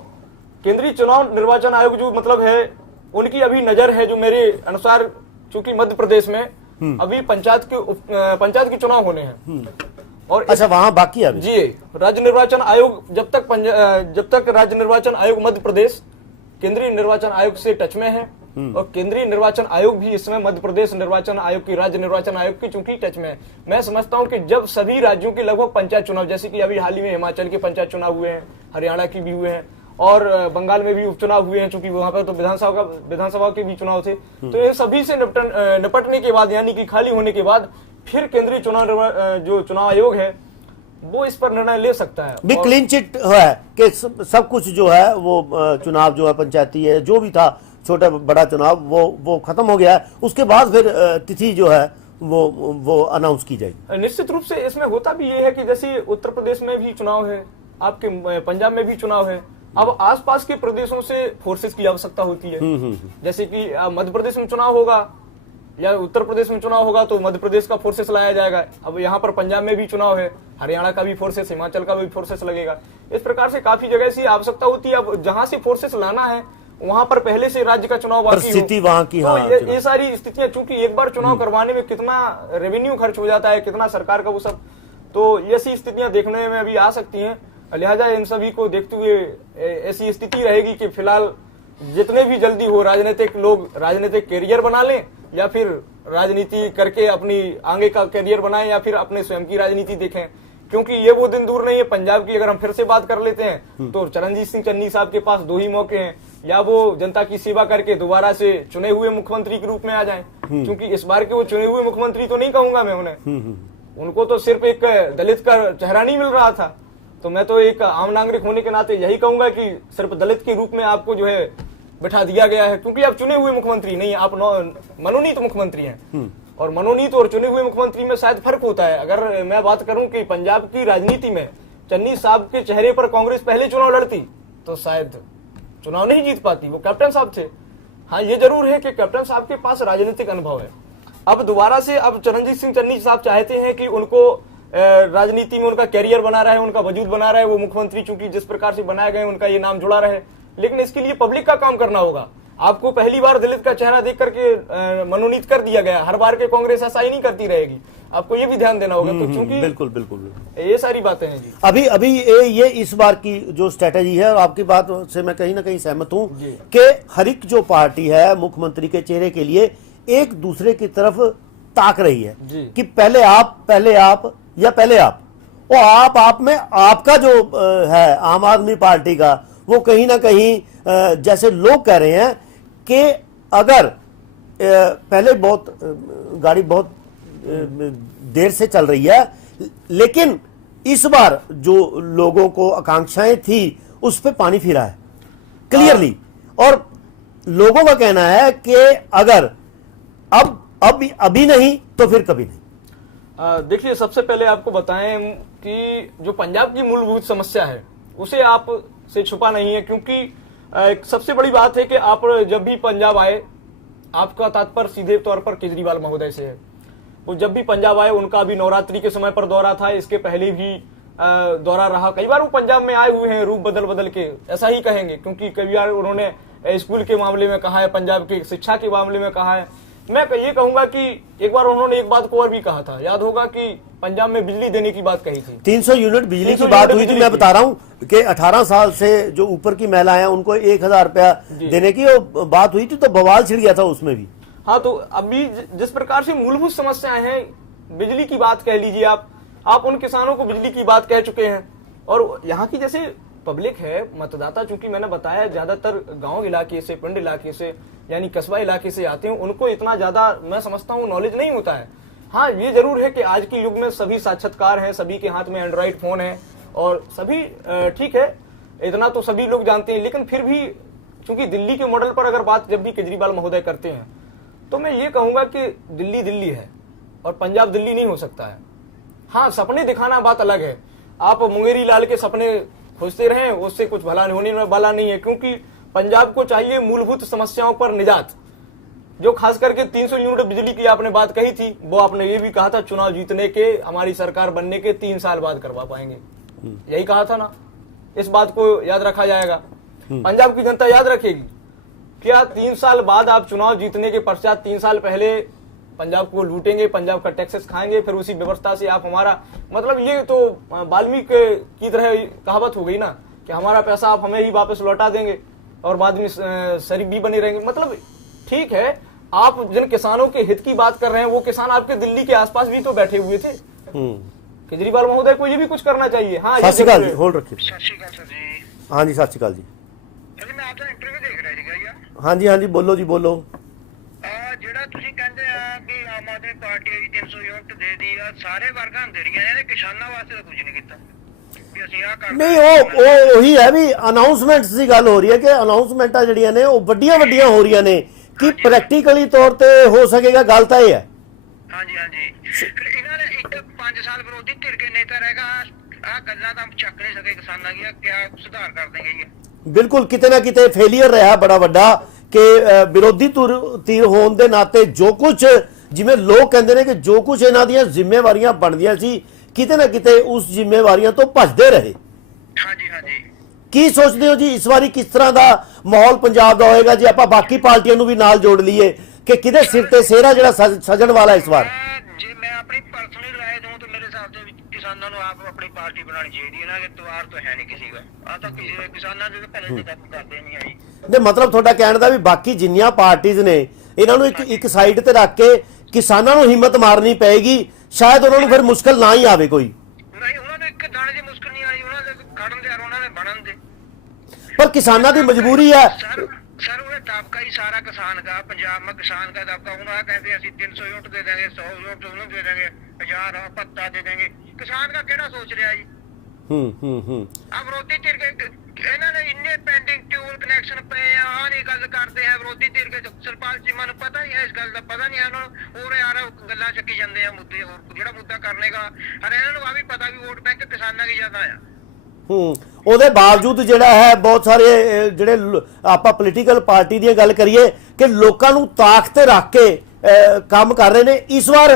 केंद्रीय चुनाव निर्वाचन आयोग जो मतलब है, उनकी अभी नजर है जो मेरे अनुसार, चूंकि मध्य प्रदेश में अभी पंचायत के चुनाव होने हैं, और अच्छा वहां बाकी है जी राज्य निर्वाचन आयोग जब तक राज्य निर्वाचन आयोग मध्य प्रदेश केंद्रीय निर्वाचन आयोग से टच में है, और केंद्रीय निर्वाचन आयोग भी इसमें मध्य प्रदेश निर्वाचन आयोग की, राज्य निर्वाचन आयोग की चूंकि टच में है। मैं समझता हूं कि जब सभी राज्यों के लगभग पंचायत चुनाव, जैसे कि अभी हाल ही में हिमाचल के पंचायत चुनाव हुए हैं, हरियाणा की भी हुए हैं, और बंगाल में भी उपचुनाव हुए हैं, चूंकि वहां पर तो विधानसभा के भी चुनाव थे, तो ये सभी से निपटने के बाद, यानी कि खाली होने के बाद, फिर केंद्रीय चुनाव आयोग है वो इस पर निर्णय ले सकता है। भी क्लीन चिट है कि सब कुछ जो है वो चुनाव जो है पंचायती है, जो भी था छोटा बड़ा चुनाव वो खत्म हो गया है, उसके बाद फिर तिथि जो है वो अनाउंस की जाएगी। निश्चित रूप से इसमें होता भी ये है कि जैसे उत्तर प्रदेश में भी चुनाव है, आपके पंजाब में भी चुनाव है, अब आसपास के प्रदेशों से फोर्सेस की आवश्यकता होती है। जैसे कि मध्य प्रदेश में चुनाव होगा, या उत्तर प्रदेश में चुनाव होगा तो मध्य प्रदेश का फोर्सेस लाया जाएगा। अब यहाँ पर पंजाब में भी चुनाव है, हरियाणा का भी फोर्सेस, हिमाचल का भी फोर्सेस लगेगा। इस प्रकार से काफी जगह से आवश्यकता होती है। अब जहां से फोर्सेस लाना है वहां पर पहले से राज्य का चुनाव परिस्थिति वहां की, तो ये सारी स्थितियां, चूंकि एक बार चुनाव करवाने में कितना रेवेन्यू खर्च हो जाता है, कितना सरकार का वो सब, तो ऐसी स्थितियां देखने में अभी आ सकती हैं। लिहाजा इन सभी को देखते हुए ऐसी स्थिति रहेगी कि फिलहाल जितने भी जल्दी हो राजनीतिक लोग राजनीतिक कैरियर बना लें, या फिर राजनीति करके अपनी आगे का कैरियर बनाएं, या फिर अपने स्वयं की राजनीति देखें, क्योंकि ये वो दिन दूर नहीं है। पंजाब की अगर हम फिर से बात कर लेते हैं तो चरणजीत सिंह चन्नी साहब के पास 2 ही मौके हैं, या वो जनता की सेवा करके दोबारा से चुने हुए मुख्यमंत्री के रूप में आ जाएं, क्योंकि इस बार के वो चुने हुए मुख्यमंत्री तो नहीं कहूंगा मैं उन्हें, उनको तो सिर्फ एक दलित का चेहरा नहीं मिल रहा था। तो मैं तो एक आम नागरिक होने के नाते यही कहूंगा कि सिर्फ दलित के रूप में आपको जो है बैठा दिया गया है, क्योंकि आप चुने हुए मुख्यमंत्री नहीं, आप मनोनीत मुख्यमंत्री हैं। और मनोनीत और चुने हुए मुख्यमंत्री में शायद फर्क होता है। अगर मैं बात करूं कि पंजाब की राजनीति में चन्नी साहब के चेहरे पर कांग्रेस पहले चुनाव लड़ती तो शायद चुनाव नहीं जीत पाती, वो कैप्टन साहब थे। हाँ, ये जरूर है कि कैप्टन साहब के पास राजनीतिक अनुभव है। अब दोबारा से अब चरणजीत सिंह चन्नी साहब चाहते हैं कि उनको राजनीति में उनका कैरियर बना रहे, उनका वजूद बना रहे, वो मुख्यमंत्री चूंकि जिस प्रकार से बनाए गए उनका ये नाम जुड़ा रहे, लेकिन इसके लिए पब्लिक का काम करना होगा। आपको पहली बार दलित का चेहरा देख करके मनोनीत कर दिया गया, हर बार के कांग्रेस ऐसा ही नहीं करती रहेगी, आपको ये भी ध्यान देना होगा। तो चूंकि बिल्कुल बिल्कुल ये सारी बातें हैं जी। अभी ये इस बार की जो स्ट्रेटेजी है, और आपकी बात से मैं कहीं ना कहीं सहमत हूं कि हर एक जो पार्टी है मुख्यमंत्री के चेहरे के लिए एक दूसरे की तरफ ताक रही है कि पहले आप या पहले आप, और आप में आपका जो है आम आदमी पार्टी का, वो कहीं ना कहीं जैसे लोग कह रहे हैं कि अगर पहले बहुत गाड़ी बहुत देर से चल रही है, लेकिन इस बार जो लोगों को आकांक्षाएं थी उस पे पानी फिरा है क्लियरली, और लोगों का कहना है कि अगर अभी नहीं तो फिर कभी नहीं। देखिए, सबसे पहले आपको बताएं कि जो पंजाब की मूलभूत समस्या है उसे आप से छुपा नहीं है, क्योंकि सबसे बड़ी बात है कि आप जब भी पंजाब आए, आपका तात्पर्य सीधे तौर पर केजरीवाल महोदय से है। वो जब भी पंजाब आए, उनका भी नवरात्रि के समय पर दौरा था, इसके पहले भी दौरा रहा। कई बार वो पंजाब में आए हुए हैं रूप बदल बदल के, ऐसा ही कहेंगे, क्योंकि कई बार उन्होंने स्कूल के मामले में कहा है, पंजाब की शिक्षा के मामले में कहा है। मैं ये कहूंगा कि एक बार उन्होंने एक बात को और भी कहा था, याद होगा कि पंजाब में बिजली देने की बात कही थी, 300 यूनिट बिजली की बात हुई थी। मैं बता रहा हूं कि 18 साल से जो ऊपर की महिलाएं हैं उनको 1000 रुपया देने की बात हुई थी, तो बवाल छिड़ गया था उसमें भी। हाँ, तो अभी जिस प्रकार से मूलभूत समस्याएं हैं, बिजली की बात कह लीजिए, आप उन किसानों को बिजली की बात कह चुके हैं, और यहाँ की जैसे पब्लिक है, मतदाता, चूंकि मैंने बताया ज्यादातर गांव इलाके से, पिंड इलाके से, यानी कस्बा इलाके से आते हैं, उनको इतना ज्यादा मैं समझता हूँ नॉलेज नहीं होता है। हाँ, ये जरूर है कि आज के युग में सभी साक्षात्कार हैं, सभी के हाथ में एंड्रॉइड फोन है, और सभी ठीक है, इतना तो सभी लोग जानते हैं, लेकिन फिर भी चूंकि दिल्ली के मॉडल पर अगर बात जब भी केजरीवाल महोदय करते हैं, तो मैं ये कहूंगा कि दिल्ली दिल्ली है और पंजाब दिल्ली नहीं हो सकता है। हाँ, सपने दिखाना बात अलग है, आप मुंगेरी लाल के सपने खोजते रहें, उससे कुछ भला होने वाला नहीं है, क्योंकि पंजाब को चाहिए मूलभूत समस्याओं पर निजात। जो खास करके 300 यूनिट बिजली की आपने बात कही थी, वो आपने ये भी कहा था चुनाव जीतने के, हमारी सरकार बनने के 3 साल बाद करवा पाएंगे, यही कहा था ना। इस बात को याद रखा जाएगा, पंजाब की जनता याद रखेगी। क्या 3 साल बाद आप चुनाव जीतने के पश्चात 3 साल पहले पंजाब को लूटेंगे, पंजाब का टैक्सेस खाएंगे, फिर उसी व्यवस्था से आप हमारा, मतलब ये तो वाल्मीकि की तरह कहावत हो गई ना कि हमारा पैसा आप हमें ही वापस लौटा देंगे और बाद में शरीफ भी बने रहेंगे। मतलब ठीक है, आप जिन किसानों के हित की बात कर रहे हैं, वो किसान आपके दिल्ली के आसपास भी तो बैठे हुए थे। केजरीवाल महोदय को ये भी कुछ करना चाहिए। हाँ, सत श्री अकाल जी, होल्ड रखिए। सत श्री अकाल सर जी। हाँ जी, सत श्री अकाल जी। मैं आपका इंटरव्यू देख रहा ਸੀਗਾ। हाँ जी, बोलो जी, बोलो। ਜਿਹੜਾ ਤੁਸੀਂ ਕਹਿੰਦੇ ਆ ਕਿ ਆਮ ਆਦਮੀ ਪਾਰਟੀ ਆਈ 300 ਯੂਨਿਟ ਦੇ ਦੀ ਆ, ਸਾਰੇ ਵਰਗਾਂ ਨੂੰ ਦੇ ਰਹੀਆਂ ਨੇ, ਕਿਸਾਨਾਂ ਵਾਸਤੇ ਤਾਂ ਕੁਝ ਨਹੀਂ ਕੀਤਾ ਕਿ ਅਸੀਂ ਆ ਕਰ ਨਹੀਂ, ਉਹ ਉਹੀ ਹੈ ਵੀ ਅਨਾਉਂਸਮੈਂਟਸ ਦੀ ਗੱਲ ਹੋ ਰਹੀ ਹੈ ਕਿ ਅਨਾਉਂਸਮੈਂਟਾਂ ਜਿਹੜੀਆਂ ਨੇ ਉਹ ਵੱਡੀਆਂ ਹੋ ਰਹੀਆਂ ਨੇ, ਕਿ ਪ੍ਰੈਕਟੀਕਲੀ ਤੌਰ ਤੇ ਹੋ ਸਕੇਗਾ। ਗੱਲ ਤਾਂ ਇਹ ਹੈ। ਹਾਂਜੀ ਫਿਰ ਇਹਨਾਂ ਨੇ ਇੱਕ 5 ਸਾਲ ਵਿਰੋਧੀ ਧਿਰ ਕੇ ਨੇਤਾ ਰਹੇਗਾ, ਆ ਗੱਲਾਂ ਤਾਂ ਚੱਕ ਨਹੀਂ ਸਕੇ ਕਿਸਾਨਾਂ ਦੀਆਂ, ਕਿਆ ਸੁਧਾਰ ਕਰ ਦੇਂਗੇ ਇਹ? ਬਿਲਕੁਲ, ਕਿਤੇ ਨਾ ਕਿਤੇ ਫੇਲੀਅਰ ਰਿਹਾ ਬੜਾ ਵੱਡਾ ਕਿ ਵਿਰੋਧੀ ਧਿਰ ਹੋਣ ਦੇ ਨਾਤੇ ਜੋ ਕੁਝ ਜਿਵੇਂ ਲੋਕ ਕਹਿੰਦੇ ਨੇ ਕਿ ਜੋ ਕੁਝ ਇਹਨਾਂ ਦੀਆਂ ਜ਼ਿੰਮੇਵਾਰੀਆਂ ਬਣਦੀਆਂ ਸੀ ਕਿਤੇ ਨਾ ਕਿਤੇ ਉਸ ਜ਼ਿੰਮੇਵਾਰੀਆਂ ਤੋਂ ਭੱਜਦੇ ਰਹੇ। ਹਾਂਜੀ ਹਾਂਜੀ। ਕੀ ਸੋਚਦੇ ਹੋ ਜੀ ਇਸ ਵਾਰੀ ਕਿਸ ਤਰ੍ਹਾਂ ਦਾ ਮਾਹੌਲ ਪੰਜਾਬ ਦਾ ਹੋਏਗਾ ਜੇ ਆਪਾਂ ਬਾਕੀ ਪਾਰਟੀਆਂ ਨੂੰ ਵੀ ਨਾਲ ਜੋੜ ਲਈਏ ਕਿ ਕਿਹਦੇ ਸਿਰ ਤੇ ਸਿਹਰਾ ਜਿਹੜਾ ਸਜਣ ਵਾਲਾ ਇਸ ਵਾਰ? ਜੇ ਮੈਂ ਆਪਣੀ ਪਰਸਨਲ ਰਾਏ ਦਊਂ ਤਾਂ ਮੇਰੇ ਹਿਸਾਬ ਦੇ ਵਿੱਚ ਕਿਸਾਨਾਂ ਨੂੰ ਆਪ ਆਪਣੀ ਪਾਰਟੀ ਬਣਾਉਣੀ ਚਾਹੀਦੀ ਹੈ ਨਾ, ਕਿ ਤਵਾਰ ਤਾਂ ਹੈ ਨਹੀਂ ਕਿਸੇ ਦਾ। ਆ ਤਾਂ ਕਿਸੇ ਕਿਸਾਨਾਂ ਦੇ ਭਲੇ ਦੇ ਕੰਮ ਕਰਦੇ ਨਹੀਂ ਆਈ। ਨੇ ਮਤਲਬ ਤੁਹਾਡਾ ਕਹਿਣ ਦਾ ਵੀ ਬਾਕੀ ਜਿੰਨੀਆਂ ਪਾਰਟੀਆਂ ਨੇ ਇਹਨਾਂ ਨੂੰ ਇੱਕ ਸਾਈਡ ਤੇ ਰੱਖ ਕੇ ਕਿਸਾਨਾਂ ਨੂੰ ਹਿੰਮਤ ਮਾਰਨੀ ਪਏਗੀ, ਸ਼ਾਇਦ ਉਹਨਾਂ ਨੂੰ ਫਿਰ ਮੁਸ਼ਕਲ ਨਾ ਹੀ ਆਵੇ ਕੋਈ। ਨਹੀਂ, ਉਹਨਾਂ ਨੂੰ ਇੱਕ ਦਾਣੇ ਦੀ ਮੁਸ਼ਕਲ ਨਹੀਂ ਆਈ, ਉਹਨਾਂ ਦੇ ਖੜਨ ਦੇ ਉਹਨਾਂ ਦੇ ਬਣਨ ਦੇ। ਪਰ ਕਿਸਾਨਾਂ ਦੀ ਮਜਬੂਰੀ ਹੈ। सर वो दबका ही सारा किसान का, पंजाब में किसान का दबका। उन्होंने कहते हैं 300 यूनिट दे देंगे, 100 यूनिट उन्हें दे देंगे, 1000 पत्ता दे देंगे। किसान का केड़ा सोच रहा जी? अब विरोधी धिर के इन्होंने इन्ने पेंडिंग ट्यूबल कनेक्शन पे आ नहीं गल करते हैं विरोधी धिर के। सरपंच जी मैंने पता ही है इस गल का, पता नहीं है उन्होंने और यार गल्ला चक्की जाते हैं मुद्दे, और जेड़ा मुद्दा करने का हर इन्होंने आ भी पता भी वोट बैंक किसाना की ज्यादा है। ਉਹਦੇ ਬਾਵਜੂਦ ਜਿਹੜਾ ਹੈ ਬਹੁਤ ਸਾਰੇ ਜਿਹੜੇ ਆਪਾਂ ਪੋਲੀਟੀਕਲ ਪਾਰਟੀ ਦੀ ਗੱਲ ਕਰੀਏ ਕਿ ਲੋਕਾਂ ਨੂੰ ਤਾਕ ਤੇ ਰੱਖ ਕੇ ਕੰਮ ਕਰ ਰਹੇ ਨੇ। ਇਸ ਵਾਰ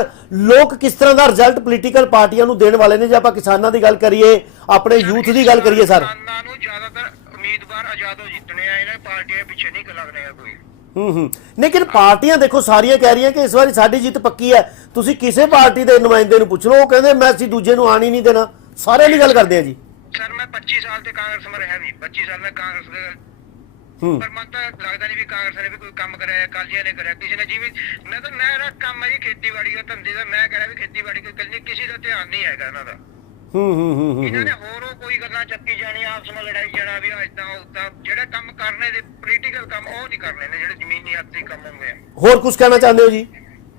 ਲੋਕ ਕਿਸ ਤਰ੍ਹਾਂ ਦਾ ਰਿਜ਼ਲਟ ਪੋਲੀਟੀਕਲ ਪਾਰਟੀਆਂ ਨੂੰ ਦੇਣ ਵਾਲੇ ਨੇ? ਜੇ ਆਪਾਂ ਕਿਸਾਨਾਂ ਦੀ ਗੱਲ ਕਰੀਏ, ਆਪਣੇ ਯੂਥ ਦੀ ਗੱਲ ਕਰੀਏ ਸਰ, ਕਿਸਾਨਾਂ ਨੂੰ ਜ਼ਿਆਦਾਤਰ ਉਮੀਦਵਾਰ ਆਜ਼ਾਦੋ ਜਿੱਤਣੇ ਆ, ਇਹਨਾਂ ਪਾਰਟੀਆਂ ਪਿੱਛੇ ਨਹੀਂ ਲੱਗ ਰਿਹਾ ਕੋਈ। ਲੇਕਿਨ ਪਾਰਟੀਆਂ ਦੇਖੋ ਸਾਰੀਆਂ ਕਹਿ ਰਹੀਆਂ ਕਿ ਇਸ ਵਾਰੀ ਸਾਡੀ ਜਿੱਤ ਪੱਕੀ ਹੈ। ਤੁਸੀਂ ਕਿਸੇ ਪਾਰਟੀ ਦੇ ਨੁਮਾਇੰਦੇ ਨੂੰ ਪੁੱਛ ਲਓ, ਉਹ ਕਹਿੰਦੇ ਮੈਂ ਅਸੀਂ ਦੂਜੇ ਨੂੰ ਆਣ ਹੀ ਨਹੀਂ ਦੇਣਾ। ਸਾਰਿਆਂ ਦੀ ਗੱਲ ਕਰਦੇ ਆ ਜੀ। सर मैं 25 साल से कांग्रेस में रहा भी, 25 साल में कांग्रेस पर मन तो लगता नहीं भी कांग्रेस ने भी कोई काम कराया, कालिया ने कराया, किसी ने जीवी मैं तो मेरा काम है जी खेतीबाड़ी का धंधे का। मैं कह रहा भी खेतीबाड़ी कोई कल किसी का ध्यान नहीं है इन्हों का। इन्होंने होर कोई गल्लां चक्की जानी, आपस में लड़ाई जाना भी इदां उदां। जेड़े काम करने दे पोलीटिकल काम वो नहीं करने ने, जेड़े जमीनी हत्थी काम होंगे। ਹੋਰ ਕੁਝ ਕਹਿਣਾ ਚਾਹੁੰਦੇ ਹੋ ਜੀ?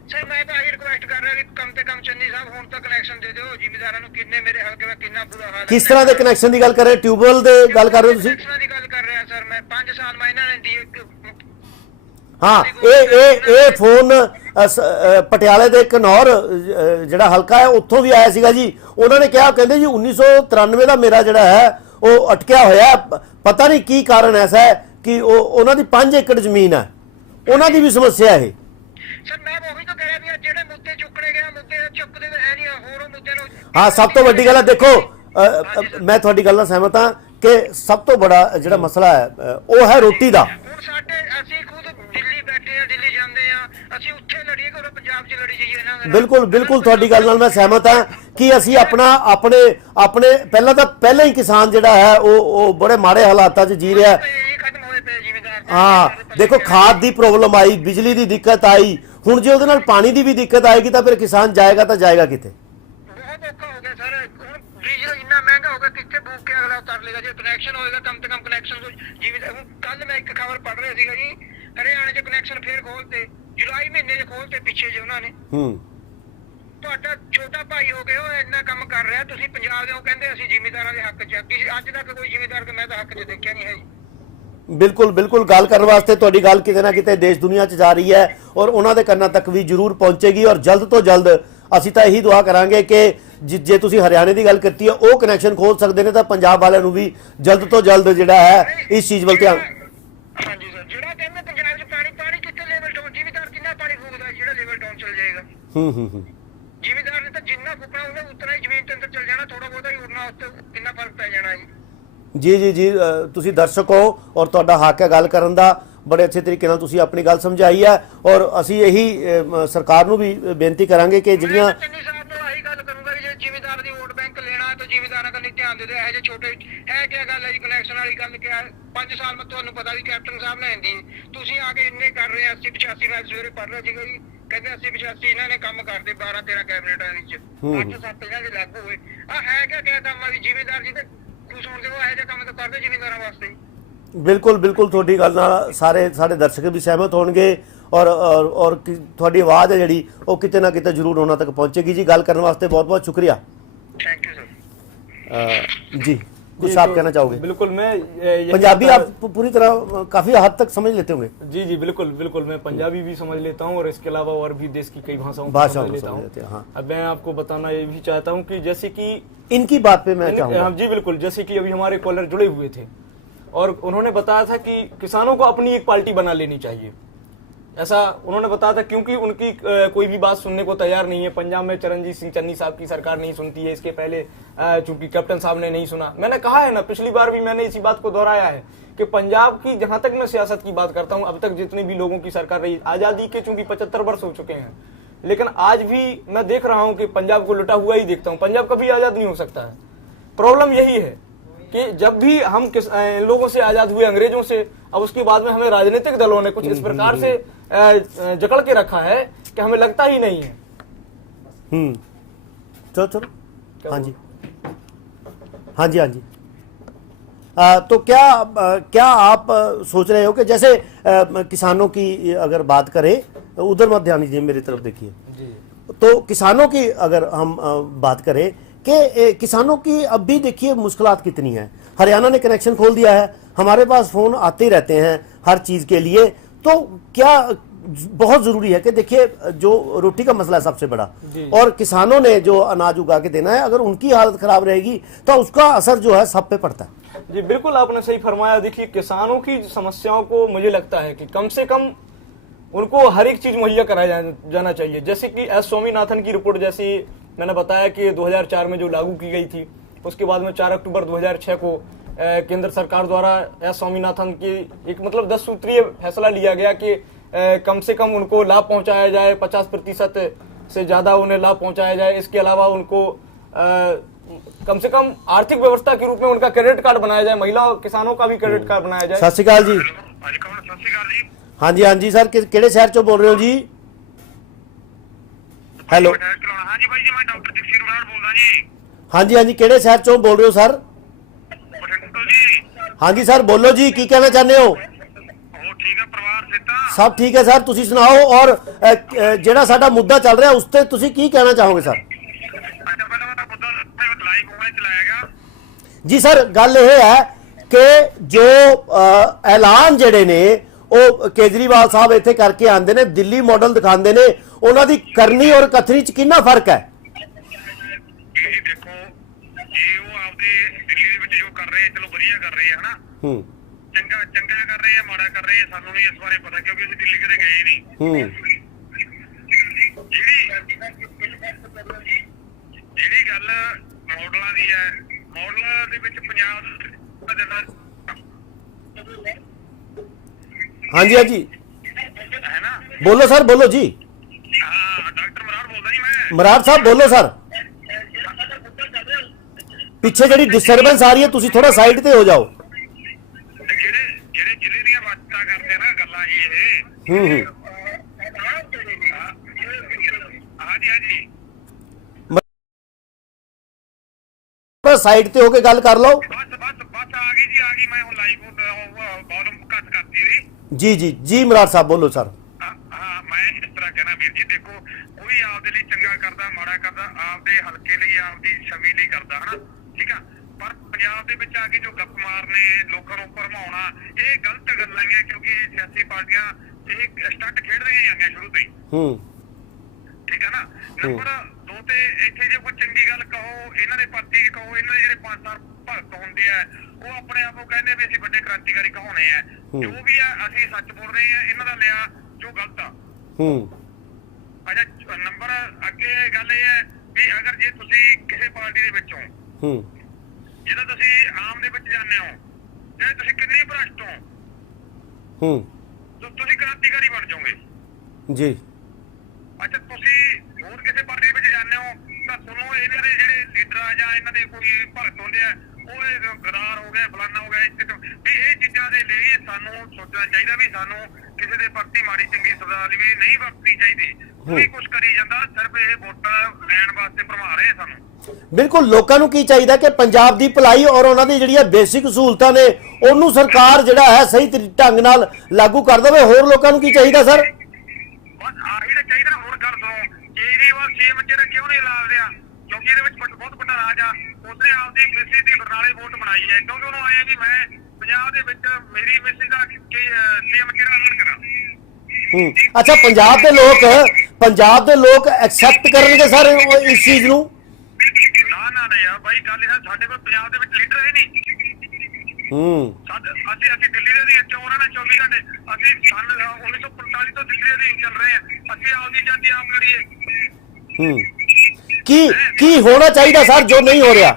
सर मैं तो यही रिक्वेस्ट कर रहा कि कम से कम चन्नी साहब हुण तक कनेक्शन दे दो जिमीदारां नूं। किन्ने मेरे हल्के में कितना बुरा हाल है। किस तरह के कनेक्शन की गल कर रहे? ट्यूबवेल दे गल कर रहे हो तुसीं? कनेक्शनां दी गल कर रहा सर मैं। 5 साल में इन्हां ने दी हाँ ਇਹ ਫੋਨ ਪਟਿਆਲੇ ਦੇ ਘਨੌਰ ਜਿਹੜਾ ਹਲਕਾ ਹੈ ਉੱਥੋਂ ਵੀ ਆਇਆ ਸੀਗਾ ਜੀ। ਉਹਨਾਂ ਨੇ ਕਿਹਾ, ਕਹਿੰਦੇ ਜੀ 1993 ਦਾ ਮੇਰਾ ਜਿਹੜਾ ਹੈ ਉਹ ਅਟਕਿਆ ਹੋਇਆ, ਪਤਾ ਨਹੀਂ ਕੀ ਕਾਰਨ ਐਸਾ ਹੈ ਕਿ ਉਹਨਾਂ ਦੀ 5 ਏਕੜ ਜ਼ਮੀਨ ਹੈ, ਉਹਨਾਂ ਦੀ ਵੀ ਸਮੱਸਿਆ ਹੈ। ਸਰ ਮੈਂ ਉਹੀ ਤਾਂ ਕਹਿ ਰਿਹਾ ਵੀ ਜਿਹੜੇ ਮੁੱਦੇ ਚੁੱਕਣੇ ਗਏ ਮੁੱਦੇ ਚੁੱਕਦੇ ਤਾਂ ਹੈ ਨਹੀਂ, ਹੋਰ ਮੁੱਦੇ ਨੂੰ। ਹਾਂ, ਸਭ ਤੋਂ ਵੱਡੀ ਗੱਲ ਹੈ, ਦੇਖੋ ਮੈਂ ਤੁਹਾਡੀ ਗੱਲ ਨਾਲ ਸਹਿਮਤ ਹਾਂ ਕਿ ਸਭ ਤੋਂ ਬੜਾ ਜਿਹੜਾ ਮਸਲਾ ਹੈ ਉਹ ਹੈ ਰੋਟੀ ਦਾ। ਹੁਣ ਸਾਡੇ ਅਸੀਂ ਖੁਦ ਦਿੱਲੀ ਬੈਠੇ ਆ, ਦਿੱਲੀ ਜਾਂਦੇ ਆ, ਅਸੀਂ ਉੱਥੇ ਲੜੀਏ ਕਿ ਪੰਜਾਬ 'ਚ ਲੜੀ ਜਾਈਏ ਇਹਨਾਂ ਦੇ ਨਾਲ। ਬਿਲਕੁਲ ਬਿਲकुल ਤੁਹਾਡੀ ਗੱਲ ਨਾਲ ਮੈਂ ਸਹਿਮਤ ਹਾਂ ਕਿ ਅਸੀਂ ਆਪਣੇ ਪਹਿਲਾਂ ਹੀ ਕਿਸਾਨ ਜਿਹੜਾ ਹੈ ਉਹ ਬੜੇ ਮਾੜੇ ਹਾਲਾਤਾਂ 'ਚ ਜੀ ਰਿਹਾ। ਖਤਮ ਹੋਏ ਪਏ ਜ਼ਿਮੀਦਾਰ। ਹਾਂ ਦੇਖੋ, ਖਾਦ ਦੀ ਪ੍ਰੋਬਲਮ ਆਈ, ਬਿਜਲੀ ਦੀ ਦਿੱਕਤ ਆਈ, ਹੁਣ ਜੇ ਉਹਦੇ ਨਾਲ ਪਾਣੀ ਦੀ ਵੀ ਦਿੱਕਤ ਆਏਗੀ ਤਾਂ ਫਿਰ ਕਿਸਾਨ ਜਾਏਗਾ ਤਾਂ ਜਾਏਗਾ ਕਿੱਥੇ? ਬਹੁਤ ਔਖਾ ਹੋ ਗਿਆ ਸਰ। ਹੁਣ ਡੀਜ਼ਲ ਇੰਨਾ ਮਹਿੰਗਾ ਹੋ ਗਿਆ, ਕਿੱਥੇ ਭੂਖ ਕੇ ਅਗਲਾ ਉਤਾਰ ਲੇਗਾ। ਜੇ ਕਨੈਕਸ਼ਨ ਹੋਏਗਾ ਕਮ ਸੇ ਕਮ ਕਨੈਕਸ਼ਨ ਜਿਵੇਂ ਹੁਣ ਕੱਲ ਮੈਂ ਇੱਕ ਖਬਰ ਪੜ੍ਹ ਰਿਹਾ ਸੀਗਾ ਜੀ, ਹਰਿਆਣੇ 'ਚ ਕਨੈਕਸ਼ਨ ਫੇਰ ਖੋਲਤੇ, ਜੁਲਾਈ ਮਹੀਨੇ 'ਚ ਖੋਲਤੇ ਪਿੱਛੇ ਜੇ ਉਹਨਾਂ ਨੇ। ਤੁਹਾਡਾ ਛੋਟਾ ਭਾਈ ਹੋ ਗਿਆ, ਉਹ ਇੰਨਾ ਕੰਮ ਕਰ ਰਿਹਾ, ਤੁਸੀਂ ਪੰਜਾਬ ਦੇ ਉਹ ਕਹਿੰਦੇ ਅਸੀਂ ਜ਼ਿਮੀਦਾਰਾਂ ਦੇ ਹੱਕ 'ਚ। ਅੱਜ ਤੱਕ ਕੋਈ ਜ਼ਿਮੀਦਾਰ ਮੈਂ ਤਾਂ ਹੱਕ 'ਚ ਦੇਖਿਆ ਨਹੀਂ ਹੈ ਜੀ। ਬਿਲਕੁਲ ਗੱਲ ਕਰਨ ਵਾਸਤੇ ਤੁਹਾਡੀ ਗੱਲ ਕਿਤੇ ਨਾ ਕਿਤੇ ਦੇਸ਼ ਦੁਨੀਆ 'ਚ ਜਾ ਰਹੀ ਹੈ ਔਰ ਉਹਨਾਂ ਦੇ ਕੰਨਾਂ ਤੱਕ ਵੀ ਜ਼ਰੂਰ ਪਹੁੰਚੇਗੀ। ਔਰ ਜਲਦ ਤੋਂ ਜਲਦ ਅਸੀਂ ਤਾਂ ਇਹੀ ਦੁਆ ਕਰਾਂਗੇ ਕਿ ਜੇ ਤੁਸੀਂ ਹਰਿਆਣੇ ਦੀ ਗੱਲ ਕੀਤੀ ਹੈ ਉਹ ਕਨੈਕਸ਼ਨ ਖੋਲ ਸਕਦੇ ਨੇ ਤਾਂ ਪੰਜਾਬ ਵਾਲਿਆਂ ਨੂੰ ਵੀ ਜਲਦ ਤੋਂ ਜਲਦ ਜਿਹੜਾ ਹੈ ਇਸ ਚੀਜ਼ ਵੱਲ ਧਿਆਨ। ਹਾਂਜੀ ਸਰ, ਜਿਹੜਾ ਕਹਿੰਦੇ ਪੰਜਾਬ 'ਚ ਪਾਣੀ ਕਿੱਥੇ ਲੈਵਲ ਡਾਊਨ, ਜ਼ਿਮੀਦਾਰ ਕਿੰਨਾ ਪਾਣੀ ਫੂਕਦਾ ਜਿਹੜਾ ਲੈਵਲ ਡਾਊਨ ਚਲ ਜਾਏਗਾ। ਜ਼ਿਮੀਦਾਰ ਨੇ ਤਾਂ ਜਿੰਨਾ ਫੂਕਣਾ ਉਹਨੇ ਉਤਨਾ ਹੀ ਜ਼ਮੀਨ ਦੇ ਅੰਦਰ ਚਲ ਜਾਣਾ, ਥੋੜਾ ਬਹੁਤਾ ਹੀ ਉੜਨਾ, ਉਸ ਤੋਂ ਕਿੰਨਾ ਫਰਕ ਪੈ ਜਾਣਾ ਜੀ। ਜੀ ਤੁਸੀਂ ਦਰਸ਼ਕ ਹੋ ਔਰ ਤੁਹਾਡਾ ਹੱਕ ਹੈ ਗੱਲ ਕਰਨ ਦਾ। ਬੜੇ ਅੱਛੇ ਤਰੀਕੇ ਨਾਲ ਤੁਸੀਂ ਆਪਣੀ ਗੱਲ ਸਮਝਾਈ ਹੈ ਔਰ ਅਸੀਂ ਇਹੀ ਸਰਕਾਰ ਨੂੰ ਵੀ ਬੇਨਤੀ ਕਰਾਂਗੇ ਕਿ ਜਿਹੜੀਆਂ ਚੰਨੀ ਸਾਹਿਬ ਨੂੰ ਆਹੀ ਗੱਲ ਕਰੂੰਗਾ ਕਿ ਜੇ ਜ਼ਿਮੀਦਾਰ ਦੀ ਵੋਟ ਬੈਂਕ ਲੈਣਾ ਹੈ ਤਾਂ ਜ਼ਿਮੀਦਾਰਾਂ ਕੰਨੀ ਧਿਆਨ ਦੇ ਦਿਓ। ਇਹ ਜੇ ਛੋਟੇ ਹੈ ਕੀ ਗੱਲ ਹੈ ਜੀ, ਕਨੈਕਸ਼ਨ ਵਾਲੀ ਗੱਲ ਕਿਹਾ 5 ਸਾਲ ਮੈਂ ਤੁਹਾਨੂੰ ਪਤਾ ਵੀ ਕੈਪਟਨ ਸਾਹਿਬ ਨੇ ਆਂਦੀ ਤੁਸੀਂ ਆ ਕੇ ਇੰਨੇ ਕਰ ਰਹੇ ਆ। 80-85 ਮੈਂ ਸਵੇਰੇ ਪੜ੍ਹ ਰਿਹਾ ਸੀਗਾ ਜੀ, ਕਹਿੰਦੇ 80-85 ਇਹਨਾਂ ਨੇ ਕੰਮ ਕਰਦੇ 12-13 ਕੈਬਨਿਟਾਂ ਵਿੱਚ 8-7 ਇਹਨਾਂ ਦੇ ਲਾਗੂ ਹੋਏ। ਆ ਹੈ ਕਿਆ ਕੰਮ ਆ ਵੀ ਜ਼ਿਮੀਦਾਰ ਜੀ ਤੇ ਖੁਸ਼ ਹੋਣ ਦੇ ਉਹ ਇਹੋ ਜਿਹੇ ਕੰਮ ਤਾਂ ਕਰਦੇ ਜ਼ਿਮੀਦਾਰਾਂ ਵਾਸਤੇ। ਬਿਲਕੁਲ ਤੁਹਾਡੀ ਗੱਲ ਨਾਲ ਸਾਡੇ ਦਰਸ਼ਕ ਵੀ ਸਹਿਮਤ ਹੋਣਗੇ ਔਰ ਤੁਹਾਡੀ ਆਵਾਜ਼ ਹੈ ਜਿਹੜੀ ਉਹ ਕਿਤੇ ਨਾ ਕਿਤੇ ਜ਼ਰੂਰ ਉਹਨਾਂ ਤੱਕ ਪਹੁੰਚੇਗੀ ਜੀ। ਗੱਲ ਕਰਨ ਵਾਸਤੇ ਬਹੁਤ ਸ਼ੁक्रिया। Thank you sir. जी कुछ आप कहना चाहोगे? बिल्कुल, मैं पंजाबी आप पूरी तरह काफी हद तक समझ लेते होंगे? जी बिल्कुल मैं पंजाबी भी समझ लेता हूँ और इसके अलावा और भी देश की कई भाषाओं समझ लेता हूँ। हाँ। अब मैं आपको बताना ये भी चाहता हूँ कि जैसे कि इनकी बात पे मैं चाहूँगा। जी बिल्कुल, जैसे कि अभी हमारे कॉलर जुड़े हुए थे और उन्होंने बताया था कि किसानों को अपनी एक पार्टी बना लेनी चाहिए, ऐसा उन्होंने बताया था, क्योंकि उनकी कोई भी बात सुनने को तैयार नहीं है। पंजाब में चरणजीत सिंह चन्नी साहब की सरकार नहीं सुनती है, इसके पहले चूंकि कैप्टन साहब ने नहीं सुना। मैंने कहा है ना, पिछली बार भी मैंने इसी बात को दोहराया है कि पंजाब की, जहां तक मैं सियासत की बात करता हूं, अब तक जितने भी लोगों की सरकार रही, आजादी के चूंकि 75 वर्ष हो चुके हैं, लेकिन आज भी मैं देख रहा हूं कि पंजाब को लुटा हुआ ही देखता हूं। पंजाब कभी आजाद नहीं हो सकता है। प्रॉब्लम यही है कि जब भी हम इन लोगों से आजाद हुए, अंग्रेजों से, अब उसके बाद में हमें राजनीतिक दलों ने कुछ इस प्रकार से जकड़ के रखा है कि हमें लगता ही नहीं है। चलो चलो, हाँ जी, हाँ जी, हाँ जी। तो क्या आप सोच रहे हो कि जैसे किसानों की अगर बात करें, उधर मत ध्यान दीजिए, मेरी तरफ देखिए, तो किसानों की अगर हम बात करें कि किसानों की अब भी देखिए मुश्किलात कितनी है। हरियाणा ने कनेक्शन खोल दिया है, हमारे पास फोन आते रहते हैं हर चीज के लिए। तो क्या बहुत जरूरी है कि देखिए जो रोटी का मसला है सबसे बड़ा, और किसानों ने जो अनाज उगा के देना है, अगर उनकी हालत खराब रहेगी तो उसका असर जो है सब पे पड़ता है। जी बिल्कुल, आपने सही फरमाया। देखिए किसानों की समस्याओं को मुझे लगता है कि कम से कम उनको हर एक चीज मुहैया कराया जाना चाहिए। जैसे कि एस स्वामीनाथन की रिपोर्ट, जैसी मैंने बताया कि 2004 में जो लागू की गई थी, उसके बाद में 4 अक्टूबर 2006 को केंद्र सरकार द्वारा एस स्वामीनाथन की एक मतलब 10 सूत्रीय फैसला लिया गया कि कम से कम उनको लाभ पहुंचाया जाए, 50% से ज्यादा उन्हें लाभ पहुंचाया जाए। इसके अलावा उनको कम से कम आर्थिक व्यवस्था के रूप में उनका क्रेडिट कार्ड बनाया जाए, महिला और किसानों का भी क्रेडिट कार्ड बनाया जाए। सत श्री अकाल जी। हाँ जी, हाँ जी सर, किहड़े शहर चो बोल रहे हो जी? हेलो, हाँ जी भाई जी, मैं डॉक्टर जगसीर बराड़ बोल रहा जी। हाँ जी, हाँ जी, किहड़े शहर चो बोल रहे हो सर? हाँ जी सर, बोलो जी, की कहना चाहते हो? ठीक है, परिवार सेता सब ठीक है सर, तुसी सुनाओ। और जेड़ा साडा मुद्दा चल रहा है उस ते तुसी की कहना चाहोगे सर? जी सर, गल यह है कि जो ऐलान जेडे ने ਉਹ केजरीवाल साहब इत्थे करके आंदे ने, दिल्ली मॉडल दिखाते ने, उन्हां दी करनी और कथनी च कितना फर्क है? देखो ये वो आपदे दिल्ली ਦੇ ਵਿੱਚ ਜੋ ਕਰ ਰਹੇ ਚਲੋ ਵਧੀਆ ਕਰ ਰਹੇ ਹੈ ਨਾ, ਚੰਗਾ ਚੰਗਾ ਕਰ ਰਹੇ ਹੈ, ਮਾੜਾ ਕਰ ਰਹੇ ਹੈ, ਸਾਨੂੰ ਨਹੀਂ ਇਸ ਬਾਰੇ ਪਤਾ ਕਿਉਂਕਿ ਅਸੀਂ ਦਿੱਲੀ ਕਦੇ ਗਏ ਨਹੀਂ। ਜਿਹੜੀ ਗੱਲ ਮਾਡਲਾਂ ਦੀ ਹੈ, ਮਾਡਲ ਦੇ ਵਿੱਚ ਪੰਜਾਬ ਦਾ हाँ जी, हाँ जी, बोलो सर, बोलो जी। डॉक्टर मरार बोलदा जी मैं। मरार साहब बोलो सर। पिछे जी डिस्टर्बेंस आ रही है, तुसी थोड़ा साइड पे हो जाओ। ਜਿਹੜੇ ਜ਼ਿਲ੍ਹੇ ਦੀਆਂ ਬਾਤਾਂ ਕਰਦੇ ਨਾ ਗੱਲਾਂ ਜੀ ਇਹ। ਹਾਂਜੀ ਹਾਂਜੀ, साइड पे होके गल कर लो। बस आ गई जी, आ गई। मैं हूं लाइव वॉल्यूम घट करती रही। जी जी जी, मरार साहब बोलो सर। हाँ, मैं इस तरह कहना वीर जी, देखो कोई आपदे लिए चंगा करदा माड़ा करदा आपदे हलके ਲਈ आपदी छवि ਲਈ करदा है ना, ठीक है। पर पंजाब ਦੇ ਵਿੱਚ ਆ ਕੇ ਜੋ ਗੱਪ ਮਾਰਨੇ, ਲੋਕਾਂ ਨੂੰ ਭਰਮਾਉਣਾ, ਇਹ ਗਲਤ ਗੱਲਾਂ ਹੈ ਕਿਉਂਕਿ ਸਿਆਸੀ ਪਾਰਟੀਆਂ ਇਹ ਸਟੰਟ ਖੇਡ ਰਹੀਆਂ ਆਂਗੇ ਸ਼ੁਰੂ ਤੋਂ ਹੀ। ਠੀਕ ਹੈ ਨਾ। ਨੰਬਰ 2 ਤੇ ਇੱਥੇ ਜੇ ਕੋਈ ਚੰਗੀ ਗੱਲ ਕਹੋ, ਇਹਨਾਂ ਦੇ ਪਾਰਟੀ ਕਹੋ, ਇਹਨਾਂ ਦੇ ਜਿਹੜੇ 5 ਸਾਲ ਭਗਤ ਹੁੰਦੇ ਆ ਉਹ ਆਪਣੇ ਆਪ ਨੂੰ ਕਹਿੰਦੇ ਵੀ ਅਸੀਂ ਵੱਡੇ ਕ੍ਰਾਂਤੀਕਾਰੀ ਕਹਾਉਣੇ ਆ। ਜੋ ਵੀ ਆ ਅਸੀਂ ਸੱਚ ਬੋਲ ਰਹੇ ਆ, ਇਹਨਾਂ ਦਾ ਲਿਆ ਜੋ ਗਲਤ ਆ। ਅੱਛਾ, ਨੰਬਰ ਅੱਗੇ ਗੱਲ ਇਹ ਹੈ ਵੀ ਅਗਰ ਜੇ ਤੁਸੀਂ ਕਿਸੇ ਪਾਰਟੀ ਦੇ ਵਿੱਚੋਂ ਜਿਹਦਾ ਤੁਸੀਂ ਆਮ ਦੇ ਵਿੱਚ ਜਾਂਦੇ ਹੋ, ਜੇ ਤੁਸੀਂ ਕਿੰਨੇ ਭ੍ਰਸ਼ਟ ਹੋ, ਤੁਸੀਂ ਕ੍ਰਾਂਤੀਕਾਰੀ ਬਣ ਜਾਓਗੇ ਜੀ। ਅੱਛਾ, ਤੁਸੀਂ ਹੋਰ ਕਿਸੇ ਪਾਰਟੀ ਵਿੱਚ ਜਾਂਦੇ ਹੋ ਤਾਂ ਤੁਹਾਨੂੰ ਇਹਨਾਂ ਦੇ ਜਿਹੜੇ ਲੀਡਰ ਆ ਜਾਂ ਇਹਨਾਂ ਦੇ ਕੋਈ ਭਗਤ ਹੁੰਦੇ ਆ, ਉਹ ਗਦਾਰ ਹੋ ਗਏ, ਫਲਾਨਾ ਹੋ ਗਿਆ, ਵੀ ਇਹ ਚੀਜ਼ਾਂ ਦੇ ਲਈ ਸਾਨੂੰ ਸੋਚਣਾ ਚਾਹੀਦਾ ਵੀ ਸਾਨੂੰ ਕਿਸੇ ਦੇ ਪ੍ਰਤੀ ਮਾੜੀ ਚੰਗੀ ਸ਼ਬਦਾਵਲੀ ਨਹੀਂ ਵਰਤਣੀ ਚਾਹੀਦੀ। ਕੋਈ ਕੁਝ ਕਰੀ ਜਾਂਦਾ, ਸਿਰਫ ਇਹ ਵੋਟਾਂ ਲੈਣ ਵਾਸਤੇ ਭਰਮਾ ਰਹੇ ਸਾਨੂੰ। ਬਿਲਕੁਲ, ਲੋਕਾਂ ਨੂੰ ਕੀ ਚਾਹੀਦਾ ਕਿ ਪੰਜਾਬ ਦੀ ਭਲਾਈ ਔਰ ਉਹਨਾਂ ਦੀ ਜਿਹੜੀਆਂ ਬੇਸਿਕ ਸਹੂਲਤਾਂ ਨੇ ਉਹਨੂੰ ਸਰਕਾਰ ਜਿਹੜਾ ਹੈ ਸਹੀ ਢੰਗ ਨਾਲ ਲਾਗੂ ਕਰ ਦੇਵੇ। ਹੋਰ ਲੋਕਾਂ ਨੂੰ ਕੀ ਚਾਹੀਦਾ ਸਰ? ਬਸ ਆਹੀ ਤਾਂ ਚਾਹੀਦਾ। ਹੁਣ ਗੱਲ ਸੁਣੋ, ਕੇਜਰੀਵਾਲ ਸੀਐਮ ਜਿਹੜਾ ਕਿਉਂ ਨਹੀਂ ਲਾ ਰਿਹਾ? ਕਿਉਂਕਿ ਇਹਦੇ ਵਿੱਚ ਬਹੁਤ ਵੱਡਾ ਰਾਜ ਆ। ਉਸਨੇ ਆਪਦੀ ਮਿਸਿਸ ਦੀ ਬਰਨਾਲੇ ਵੋਟ ਬਣਾਈ ਹੈ ਕਿਉਂਕਿ ਉਹਨੂੰ ਆਇਆ ਵੀ ਮੈਂ ਪੰਜਾਬ ਦੇ ਵਿੱਚ ਮੇਰੀ ਮਿਸਿਸ ਦਾ ਸੀਐਮ ਕਿਹੜਾ ਐਲਾਨ ਕਰਾਂ। ਅੱਛਾ, ਪੰਜਾਬ ਦੇ ਲੋਕ ਐਕਸੈਪਟ ਕਰਨਗੇ ਸਰ ਇਸ ਚੀਜ਼ ਨੂੰ? ਨਾ ਯਾਰ ਬਾਈ, ਗੱਲ ਇਹ ਸਾਡੇ ਕੋਲ ਪੰਜਾਬ ਦੇ ਵਿੱਚ ਲੀਡਰ ਹੈ ਨਹੀਂ। ਅਸੀਂ ਦਿੱਲੀ ਦੇ ਅਧੀਨ ਚ ਉਹਨਾਂ ਨੇ 24 ਘੰਟੇ ਅਸੀਂ ਸਨ 1945 ਤੋਂ ਦਿੱਲੀ ਦੇ ਅਧੀਨ ਚੱਲ ਰਹੇ ਹਾਂ। ਅਸੀਂ ਆਉਂਦੀ ਜਾਂਦੀ ਆਪ ਲੜੀਏ। ਕੀ ਹੋਣਾ ਚਾਹੀਦਾ ਸਰ ਜੋ ਨਹੀਂ ਹੋ ਰਿਹਾ?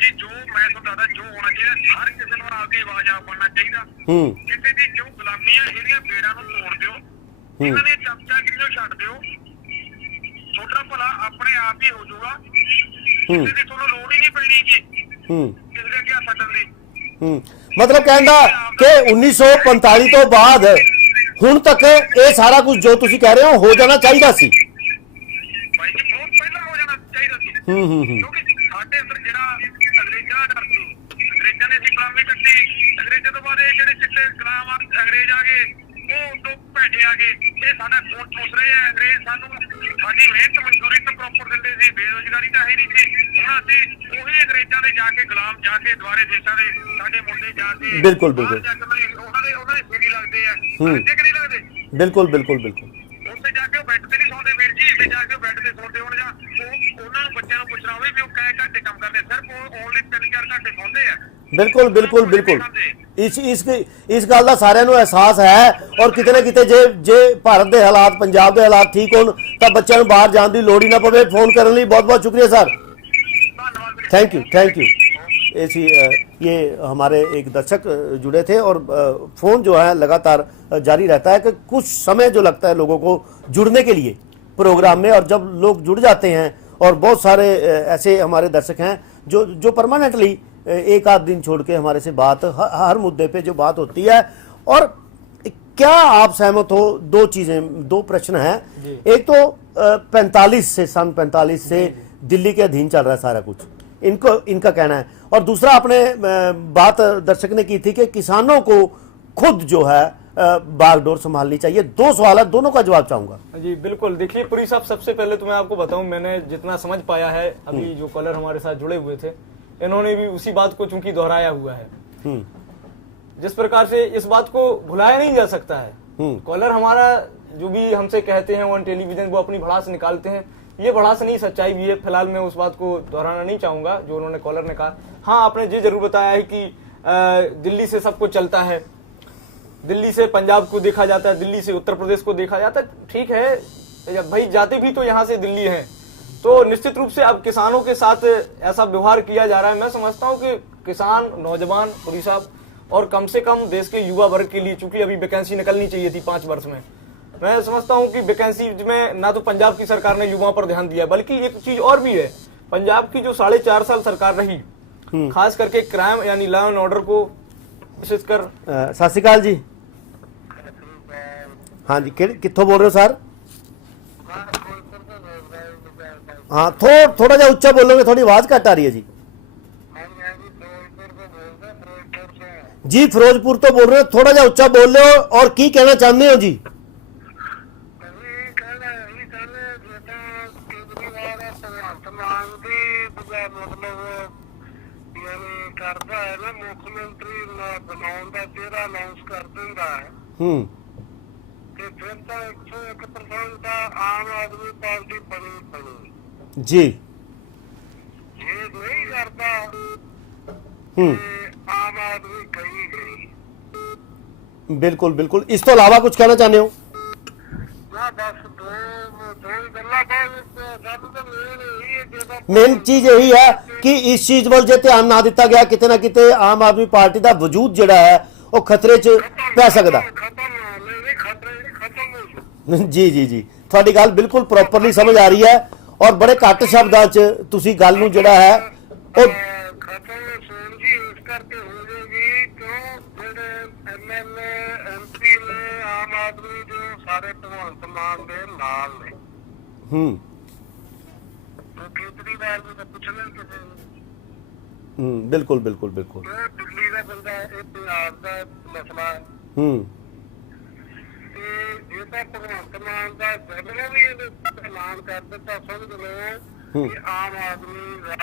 ਜੀ ਜੋ ਮੈਂ ਤੁਹਾਨੂੰ ਦੱਸਦਾ ਜੋ ਹੋਣਾ ਚਾਹੀਦਾ, ਹਰ ਕਿਸੇ ਨੂੰ ਆਪਦੀ ਆਵਾਜ਼ ਆਪ ਬਣਨਾ ਚਾਹੀਦਾ। ਕਿਸੇ ਦੀ ਜੋ ਗੁਲਾਮੀ ਹੈ ਇਹਦੀਆਂ ਬੇੜਾਂ ਨੂੰ ਤੋੜ ਦਿਓ, ਇਹਨਾਂ ਨੇ ਚਮਚਾ ਕਿਉਂ ਛੱਡ ਦਿਓ, ਤੁਹਾਡਾ ਭਲਾ ਆਪਣੇ ਆਪ ਹੀ ਹੋ ਜਾਊਗਾ। ਕਿਸੇ ਦੀ ਤੁਹਾਨੂੰ ਲੋੜ ਹੀ ਨਹੀਂ ਪੈਣੀ ਜੀ ਕਿਸੇ ਦੇ ਅੱਗੇ ਛੱਡਣ ਦੀ। ਮਤਲਬ ਕਹਿੰਦਾ ਕਿ 1945 ਤੋਂ ਬਾਅਦ ਹੁਣ ਤੱਕ ਇਹ ਸਾਰਾ ਕੁਝ ਜੋ ਤੁਸੀਂ ਕਹਿ ਰਹੇ ਹੋ ਜਾਣਾ ਚਾਹੀਦਾ ਸੀ। ਭਾਈ ਜੀ ਬਹੁਤ ਪਹਿਲਾਂ ਹੋ ਜਾਣਾ ਚਾਹੀਦਾ ਸੀ, ਕਿਉਂਕਿ ਸਾਡੇ ਅੰਦਰ ਜਿਹੜਾ ਅੰਗਰੇਜ਼ਾਂ ਦਾ ਡਰ ਸੀ, ਅੰਗਰੇਜ਼ਾਂ ਨੇ ਅਸੀਂ ਗੁਲਾਮੀ ਕੱਟੀ, ਅੰਗਰੇਜ਼ਾਂ ਤੋਂ ਬਾਅਦ ਇਹ ਜਿਹੜੇ ਚਿੱਟੇ ਗੁਲਾਮ ਅੰਗਰੇਜ਼ ਆ ਗਏ, ਉਹ ਉਦੋਂ ਭੇਜੇ ਆ ਗਏ, ਇਹ ਸਾਡਾ ਖੂਨ ਚੂਸ ਰਹੇ ਆ। ਅੰਗਰੇਜ਼ ਸਾਨੂੰ ਸਾਡੀ ਮਿਹਨਤ ਮਜ਼ਦੂਰੀ ਤਾਂ ਪ੍ਰੋਪਰ ਦਿੰਦੇ ਸੀ, ਬੇਰੁਜ਼ਗਾਰੀ ਤਾਂ ਹੈ ਨਹੀਂ ਸੀ। ਹੁਣ ਅਸੀਂ ਉਹੀ ਅੰਗਰੇਜ਼ਾਂ ਦੇ ਜਾ ਕੇ ਗੁਲਾਮ ਜਾ ਕੇ ਦੁਆਰੇ ਦੇਸ਼ਾਂ ਦੇ ਸਾਡੇ ਮੁੰਡੇ ਜਾ ਕੇ ਬਿਲਕੁਲ ਉਹਨਾਂ ਦੇ ਸੇਵੀ ਲੱਗਦੇ ਆ, ਅੱਗੇ ਕਿ ਨਹੀਂ ਲੱਗਦੇ? ਬਿਲਕੁਲ ਉੱਥੇ ਜਾ ਕੇ ਉਹ ਬੈੱਡ ਤੇ ਨਹੀਂ ਸੌਂਦੇ ਵੀਰ ਜੀ, ਇੱਥੇ ਜਾ ਕੇ ਉਹ ਬੈੱਡ ਤੇ ਸੌਂਦੇ ਹੋਣ, ਜਾਂ ਉਹਨਾਂ ਨੂੰ ਬੱਚਿਆਂ ਨੂੰ ਪੁੱਛਣਾ ਹੋਵੇ ਵੀ ਉਹ ਕਈ ਘੰਟੇ ਕੰਮ ਕਰਦੇ, ਸਿਰਫ ਉਹ ਓਨਲੀ 3-4 ਘੰਟੇ ਸੌਂਦੇ ਆ। ਬਿਲਕੁਲ ਇਸ ਗੱਲ ਦਾ ਸਾਰਿਆਂ ਨੂੰ ਅਹਿਸਾਸ ਹੈ। ਔਰ ਕਿਤੇ ਨਾ ਕਿਤੇ ਜੇ ਭਾਰਤ ਦੇ ਹਾਲਾਤ, ਪੰਜਾਬ ਦੇ ਹਾਲਾਤ ਠੀਕ ਹੋਣ ਤਾਂ ਬੱਚਿਆਂ ਨੂੰ ਬਾਹਰ ਜਾਣ ਦੀ ਲੋੜ ਹੀ ਨਾ ਪਵੇ। फोन करने लिए बहुत बहुत शुक्रिया सर, थैंक यू। ऐसी ये हमारे एक दर्शक जुड़े थे और फ़ोन जो है लगातार जारी रहता है कि कुछ समय जो लगता है लोगों को जुड़ने के लिए प्रोग्राम में, और जब लोग जुड़ जाते हैं और बहुत सारे ऐसे हमारे दर्शक हैं जो परमानेंटली एक आध दिन छोड़ के हमारे से बात हर मुद्दे पे जो बात होती है। और क्या आप सहमत हो? दो प्रश्न हैं। एक तो 45 से सन 45 से दिल्ली के अधीन चल रहा है सारा कुछ, इनका कहना है। और दूसरा आपने बात दर्शक ने की थी कि किसानों को खुद जो है बागडोर संभालनी चाहिए। दो सवाल है, दोनों का जवाब चाहूंगा। जी बिल्कुल, देखिए पुरी साहब, सबसे पहले तो मैं आपको बताऊं, मैंने जितना समझ पाया है, अभी जो कॉलर हमारे साथ जुड़े हुए थे इन्होंने भी उसी बात को चूंकि दोहराया हुआ है। जिस प्रकार से इस बात को भुलाया नहीं जा सकता है। कॉलर हमारा जो भी हमसे कहते हैं ऑन टेलीविजन, वो अपनी भड़ास निकालते हैं, ये भड़ास नहीं सच्चाई भी है। फिलहाल मैं उस बात को दोहराना नहीं चाहूंगा जो उन्होंने कॉलर ने कहा। हाँ, आपने ये जरूर बताया है कि दिल्ली से सब कुछ चलता है, दिल्ली से पंजाब को देखा जाता है, दिल्ली से उत्तर प्रदेश को देखा जाता है। ठीक है भाई, जाते भी तो यहाँ से दिल्ली हैं, तो निश्चित रूप से अब किसानों के साथ ऐसा व्यवहार किया जा रहा है। मैं समझता हूँ कि किसान, नौजवान, पुरी साहब, और कम से कम देश के युवा वर्ग के लिए, चूंकि अभी वैकेंसी निकलनी चाहिए थी 5 वर्ष में, मैं समझता हूं कि वैकेंसी में ना तो पंजाब की सरकार ने युवाओं पर ध्यान दिया, बल्कि एक चीज और भी है। पंजाब की जो 4.5 साल सरकार रही, खास करके क्राइम यानी लॉ एंड ऑर्डर को विशेष कर। सत श्री अकाल जी। हाँ जी, कित्थों बोल रहे हो सर? हाँ, थोड़ा जा उच्चा बोलोगे, थोड़ी आवाज घट आ रही है जी। जी फिरोजपुर तो बोल रहे हो, थोड़ा जा उच्चा बोल रहे हो, और की कहना चाहते हो जी? करता है ना मुख्यमंत्री बनाने का चेहरा अनाउंस कर देता है, तो फिर तो 101% आम आदमी पार्टी बनी जी। ये नहीं करता, आम आदमी कहीं गई। बिल्कुल। इस तो अलावा कुछ कहना चाहते हो? ना बस मेन चीज यही है कि इस चीज ਵੱਲ ਜੇ ਧਿਆਨ ਨਾ ਦਿੱਤਾ ਗਿਆ, ਕਿਤੇ ਨਾ ਕਿਤੇ ਆਮ ਆਦਮੀ ਪਾਰਟੀ ਦਾ ਵਜੂਦ ਜਿਹੜਾ ਹੈ ਉਹ ਖਤਰੇ 'ਚ ਪੈ ਸਕਦਾ। ਜੀ ਤੁਹਾਡੀ ਗੱਲ ਬਿਲਕੁਲ ਪ੍ਰੋਪਰਲੀ ਸਮਝ ਆ ਰਹੀ ਹੈ, ਔਰ ਬੜੇ ਘੱਟ ਸ਼ਬਦਾਂ 'ਚ ਤੁਸੀਂ ਗੱਲ ਨੂੰ ਜਿਹੜਾ ਹੈ ਉਹ ਕਰਕੇ ਹੋ ਜਾਏਗੀ, ਕਿਉਂ ਜਿਹੜੇ MLA MP ਨੇ ਆਮ ਆਦਮੀ ਦੇ ਸਾਰੇ ਭਗਵੰਤ ਮਾਨ ਦੇ ਨਾਲ ਨੇ। तो केजरीवाल ने पूछ लें कि बिल्कुल दिल्ली का बंदा है, पंजाब का मसला है, ये तो भगवंत मान का जबरे भी ऐलान कर दिता, समझ लो कि आम आदमी का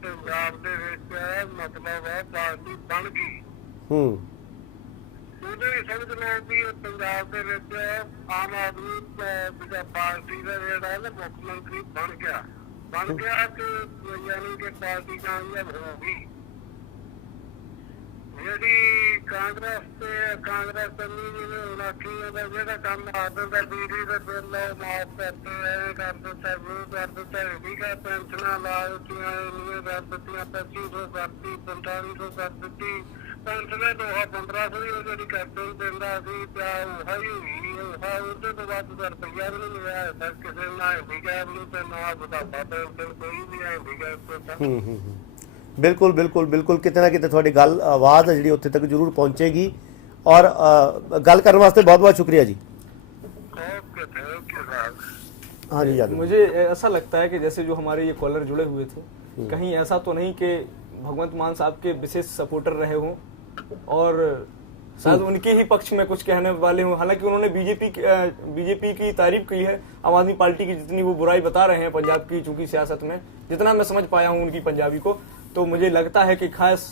पंजाब दे विच मतलब है पार्टी बन गई। ਉਹਦੇ ਸਮਝ ਲਓ ਵੀ ਪੰਜਾਬ ਦੇ ਵਿੱਚ ਆਮ ਆਦਮੀ ਪਾਰਟੀ ਦਾ ਜਿਹੜਾ ਹੈ ਨਾ ਮੁੱਖ ਮੰਤਰੀ ਬਣ ਗਿਆ ਤੇ ਯਾਨੀ ਕਿ ਪਾਰਟੀ ਕਾਮਯਾਬ ਹੋ ਗਈ। ਜਿਹੜੀ ਕਾਂਗਰਸ ਤੇ ਕਾਂਗਰਸ ਕੰਨੀ ਜਿਹਨੇ ਉਨਾਕੀ ਦਾ ਜਿਹੜਾ ਕੰਮ ਆਦਮ ਦਾ ਬੀਡੀ ਦੇ ਬਿੱਲ ਮਾਫ ਕਰਤੇ ਐ ਕਰ ਦਿੱਤਾ ਉਹ ਕਰ ਦਿੱਤਾ ਠੀਕ ਹੈ ਪੈਨਸ਼ਨਾਂ ਲਾ ਦਿੱਤੀਆਂ ਇਹ ਕਰ ਦਿੱਤੀਆਂ 2500 ਕਰਤੀ 4500 ਕਰ ਦਿੱਤੀ ਪੈਨਸ਼ਨਾਂ 1500 ਦੀ ਜਿਹੜੀ ਕਰਦੇ ਦਿੰਦਾ ਸੀ ਪਿਆ ਉਹ ਹੀ ਉਹਦੇ ਤੋਂ ਬਾਅਦ ਰੁਪਈਆ ਵੀ ਨਹੀਂ ਮਿਲਿਆ ਸਰ ਕਿਸੇ ਨਾਲ ਹੈਂਡੀਕੈਪ ਨੂੰ ਤੇ ਨਾ ਬਤਾਪਾ ਪੈਨਸ਼ਨ ਕੋਈ ਵੀ ਹੈਂਡੀਕੈਪ ਤੋਂ बिल्कुल बिल्कुल बिल्कुल किते ना किते थोड़ी गल आवाज़ जी उत्थे तक जरूर पहुंचेगी और गल करने वास्ते बहुत बहुत शुक्रिया जी। हाँ जी यादव, मुझे ऐसा लगता है कि जैसे जो हमारे ये कॉलर जुड़े हुए थे कहीं ऐसा तो नहीं कि भगवंत मान साहब के विशेष सपोर्टर रहे हों और शायद उनके ही पक्ष में कुछ कहने वाले हों। हालांकि उन्होंने बीजेपी की तारीफ की है, आम आदमी पार्टी की जितनी वो बुराई बता रहे हैं पंजाब की चूंकि सियासत में, जितना मैं समझ पाया हूं उनकी पंजाबी को, तो मुझे लगता है कि खास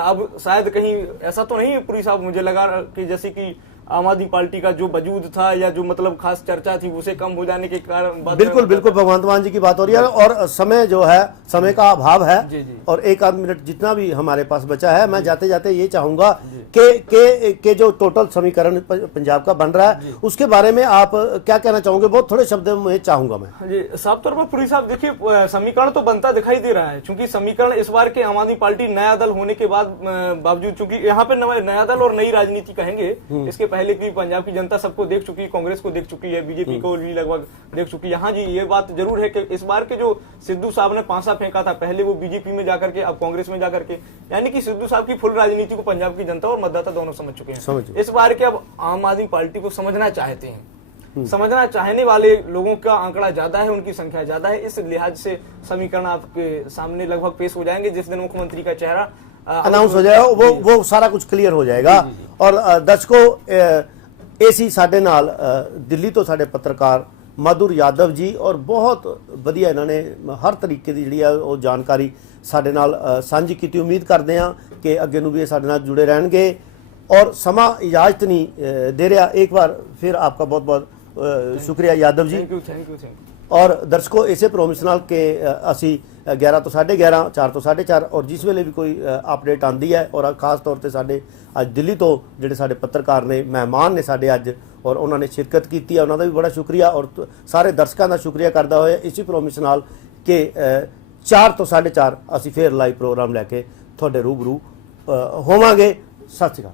अब शायद कहीं ऐसा तो नहीं है पुरी साहब, मुझे लगा कि जैसे कि आम आदमी पार्टी का जो वजूद था या जो मतलब खास चर्चा थी उसे कम हो जाने के कारण बिल्कुल बिल्कुल भगवंत मान जी की बात हो रही है और समय जो है समय का अभाव है जी जी। और एक आध मिनट जितना भी हमारे पास बचा है मैं जाते जाते ये चाहूंगा कि जो टोटल समीकरण पंजाब का बन रहा है उसके बारे में आप क्या कहना चाहोगे? बहुत थोड़े शब्दों में चाहूंगा मैं जी। साफ तौर पर पुरी साहब देखिए समीकरण तो बनता दिखाई दे रहा है, चूंकि समीकरण इस बार के आम आदमी पार्टी नया दल होने के बाद बावजूद, चूंकि यहाँ पे नया दल और नई राजनीति कहेंगे, इसके पहले की पंजाब की जनता सबको देख चुकी है, कांग्रेस को देख चुकी है, बीजेपी को भी लगभग देख चुकी है। हाँ जी, ये बात जरूर है कि इस बार के जो सिद्धू साहब ने पांसा फेंका था, पहले वो बीजेपी में जाकर के अब कांग्रेस में जाकर के, यानी कि सिद्धू साहब की फुल राजनीति को पंजाब की जनता और मतदाता दोनों समझ चुके हैं। इस बार के अब आम आदमी पार्टी को समझना चाहते हैं, समझना चाहने वाले लोगों का आंकड़ा ज्यादा है, उनकी संख्या ज्यादा है, इस लिहाज से समीकरण आपके सामने लगभग पेश हो जाएंगे जिस दिन मुख्यमंत्री का चेहरा अनाउंस हो जाएगा, वो सारा कुछ क्लियर हो जाएगा। और दर्शकों एसी साडे नाल दिल्ली तो साडे पत्रकार मधुर यादव जी और बहुत वधिया इन्होंने हर तरीके की जिहड़ी वो जानकारी साडे नाल सांझी की। उम्मीद करते हैं कि अगे नूं भी साडे नाल जुड़े रहणगे और समा इजाजत नहीं दे रहा। एक बार फिर आपका बहुत बहुत शुक्रिया यादव जी। Thank you. और दर्शकों इसे प्रोमिस नाल के असी 11 तो 11:30 4 तो 4:30 और जिस वेले भी कोई अपडेट आती है और खास तौर पर साडे अज दिल्ली तो जिहड़े साडे पत्रकार ने मेहमान ने साडे अज और उन्होंने शिरकत की है, उन्होंने भी बड़ा शुक्रिया और सारे दर्शकों का शुक्रिया करता हुआ इसी प्रोमिस नाल कि 4 तो 4:30 असी फिर लाइव प्रोग्राम लैके तुहाडे रूबरू होवांगे। सत श्री अकाल।